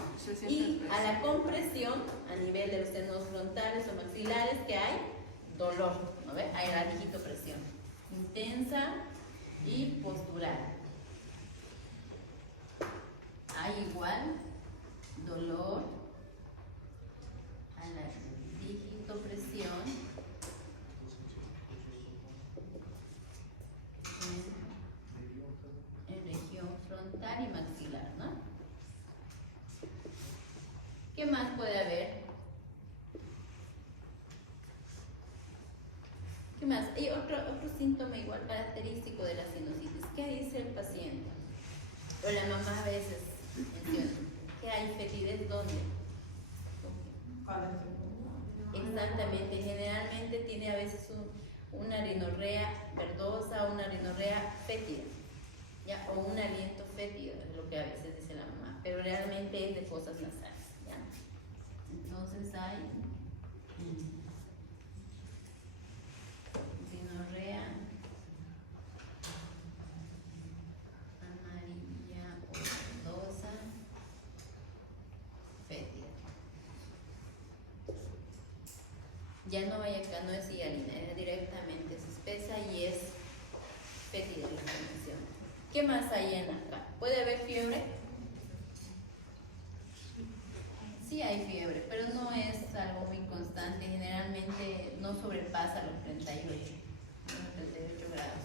Y a la compresión, a nivel de los senos frontales o maxilares, que hay dolor, ¿no ve? Hay la digitopresión intensa y postural. Hay igual dolor a la digitopresión en región frontal y maxilar, ¿no? ¿Qué más puede haber? ¿Qué más? Hay otro síntoma igual característico de la sinusitis. ¿Qué dice el paciente? O la mamá a veces menciona. ¿Qué hay fetidez dónde? Exactamente, generalmente tiene a veces una rinorrea verdosa o una rinorrea fétida, ¿ya? O un aliento fétido, es lo que a veces dice la mamá, pero realmente es de fosas nasales, ¿ya? Entonces hay rinorrea amarilla o verdosa fétida. Ya no hay acá, no es hialina, es directamente, es espesa y es fétida la inflamación. ¿Qué más hay en acá? ¿Puede haber fiebre? Sí hay fiebre, pero no es algo muy constante, generalmente no sobrepasa los 38 grados.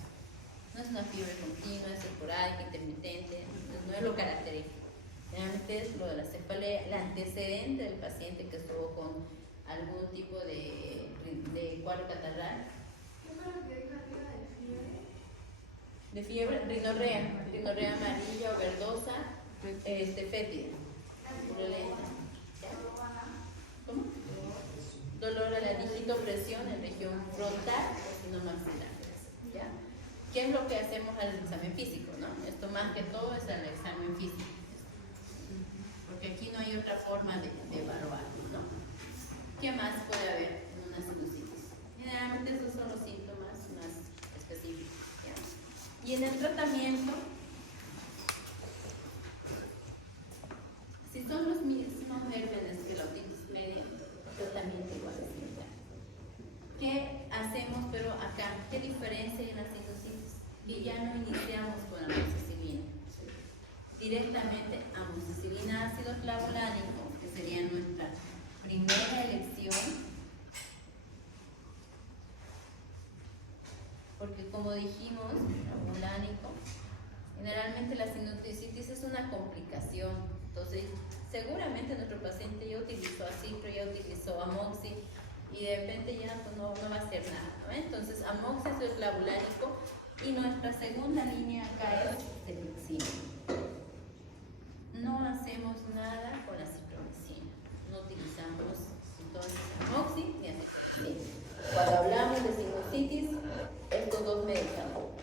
No es una fiebre continua, es esporádica, intermitente, no es lo característico. Generalmente es lo de la cefalea, el antecedente del paciente que estuvo con algún tipo de cuadro catarral. ¿Qué fue lo que dijo arriba de fiebre? De fiebre, rinorrea amarilla o verdosa, fétida, purulenta. ¿Cómo? Dolor a la digitopresión en región frontal o sino maxilar. ¿Ya? ¿Qué es lo que hacemos al examen físico, no? Esto más que todo es el examen físico, porque aquí no hay otra forma de evaluarlo, ¿no? ¿Qué más puede haber en una sinusitis? Generalmente esos son los síntomas más específicos, ¿ya? Y en el tratamiento, si son los mismos gérmenes que la otitis media, el tratamiento igual es similar. ¿Qué hacemos pero acá? ¿Qué diferencia hay en la sinusitis? Que ya no iniciamos con amoxicilina. Directamente amoxicilina ácido clavulánico, que sería nuestra primera elección, porque como dijimos, clavulánico, generalmente la sinusitis es una complicación, entonces seguramente nuestro paciente ya utilizó acitro, ya utilizó amoxi y de repente ya pues, no va a hacer nada, ¿no? Entonces amoxi es el clavulánico y nuestra segunda línea acá es cefixima. No hacemos nada con la citromicina, no utilizamos entonces amoxi ni acetamicina. Cuando hablamos de sinusitis, estos dos medicamentos.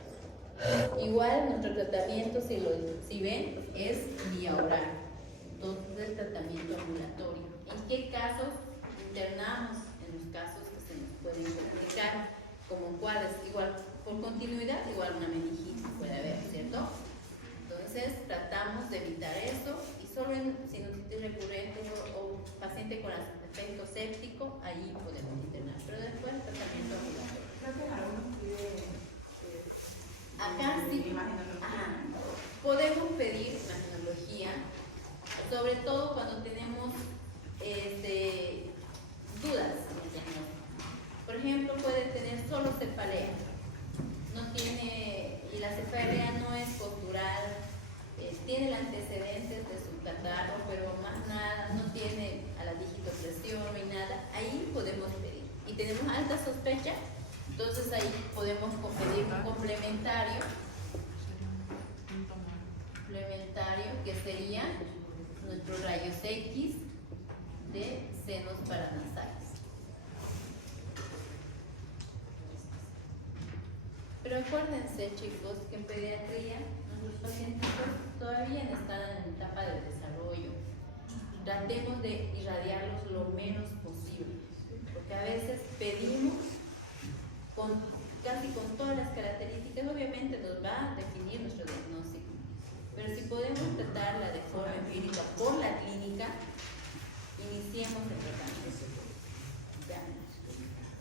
Igual nuestro tratamiento, si ven, es vía oral. Entonces el tratamiento ambulatorio. ¿En qué casos internamos? En los casos que se nos pueden complicar, como cuáles, igual por continuidad, igual una meningitis puede haber, ¿cierto? Entonces Acá sí, podemos pedir imagenología, sobre todo cuando tenemos dudas. Por ejemplo, puede tener solo cefalea, y la cefalea no es postural, tiene el antecedentes de su catarro, pero más nada, no tiene a la digitopresión ni nada. Ahí podemos pedir. Y tenemos alta sospecha, entonces ahí podemos pedir un complementario, que sería nuestros rayos X de senos paranasales. Pero acuérdense, chicos, que en pediatría nuestros pacientes todavía están en etapa de desarrollo. Tratemos de irradiarlos lo menos posible, porque a veces pedimos casi con todas las características. Obviamente nos va a definir nuestro diagnóstico, pero si podemos tratarla de forma empírica por la clínica, iniciemos el tratamiento. ¿Ya?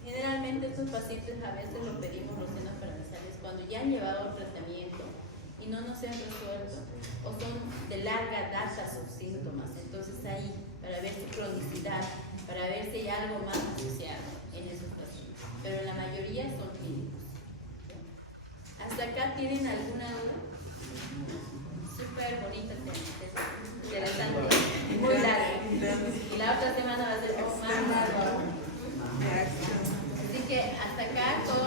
Generalmente estos pacientes a veces lo pedimos los senos paranasales cuando ya han llevado el tratamiento y no nos han resuelto, o son de larga data sus síntomas. Entonces ahí, para ver su cronicidad, para ver si hay algo más asociado en esos pacientes, pero en la mayoría son clínicos. ¿Hasta acá tienen alguna duda? Súper bonita, interesante, muy larga. Y la otra semana va a ser más larga. Así que hasta acá todo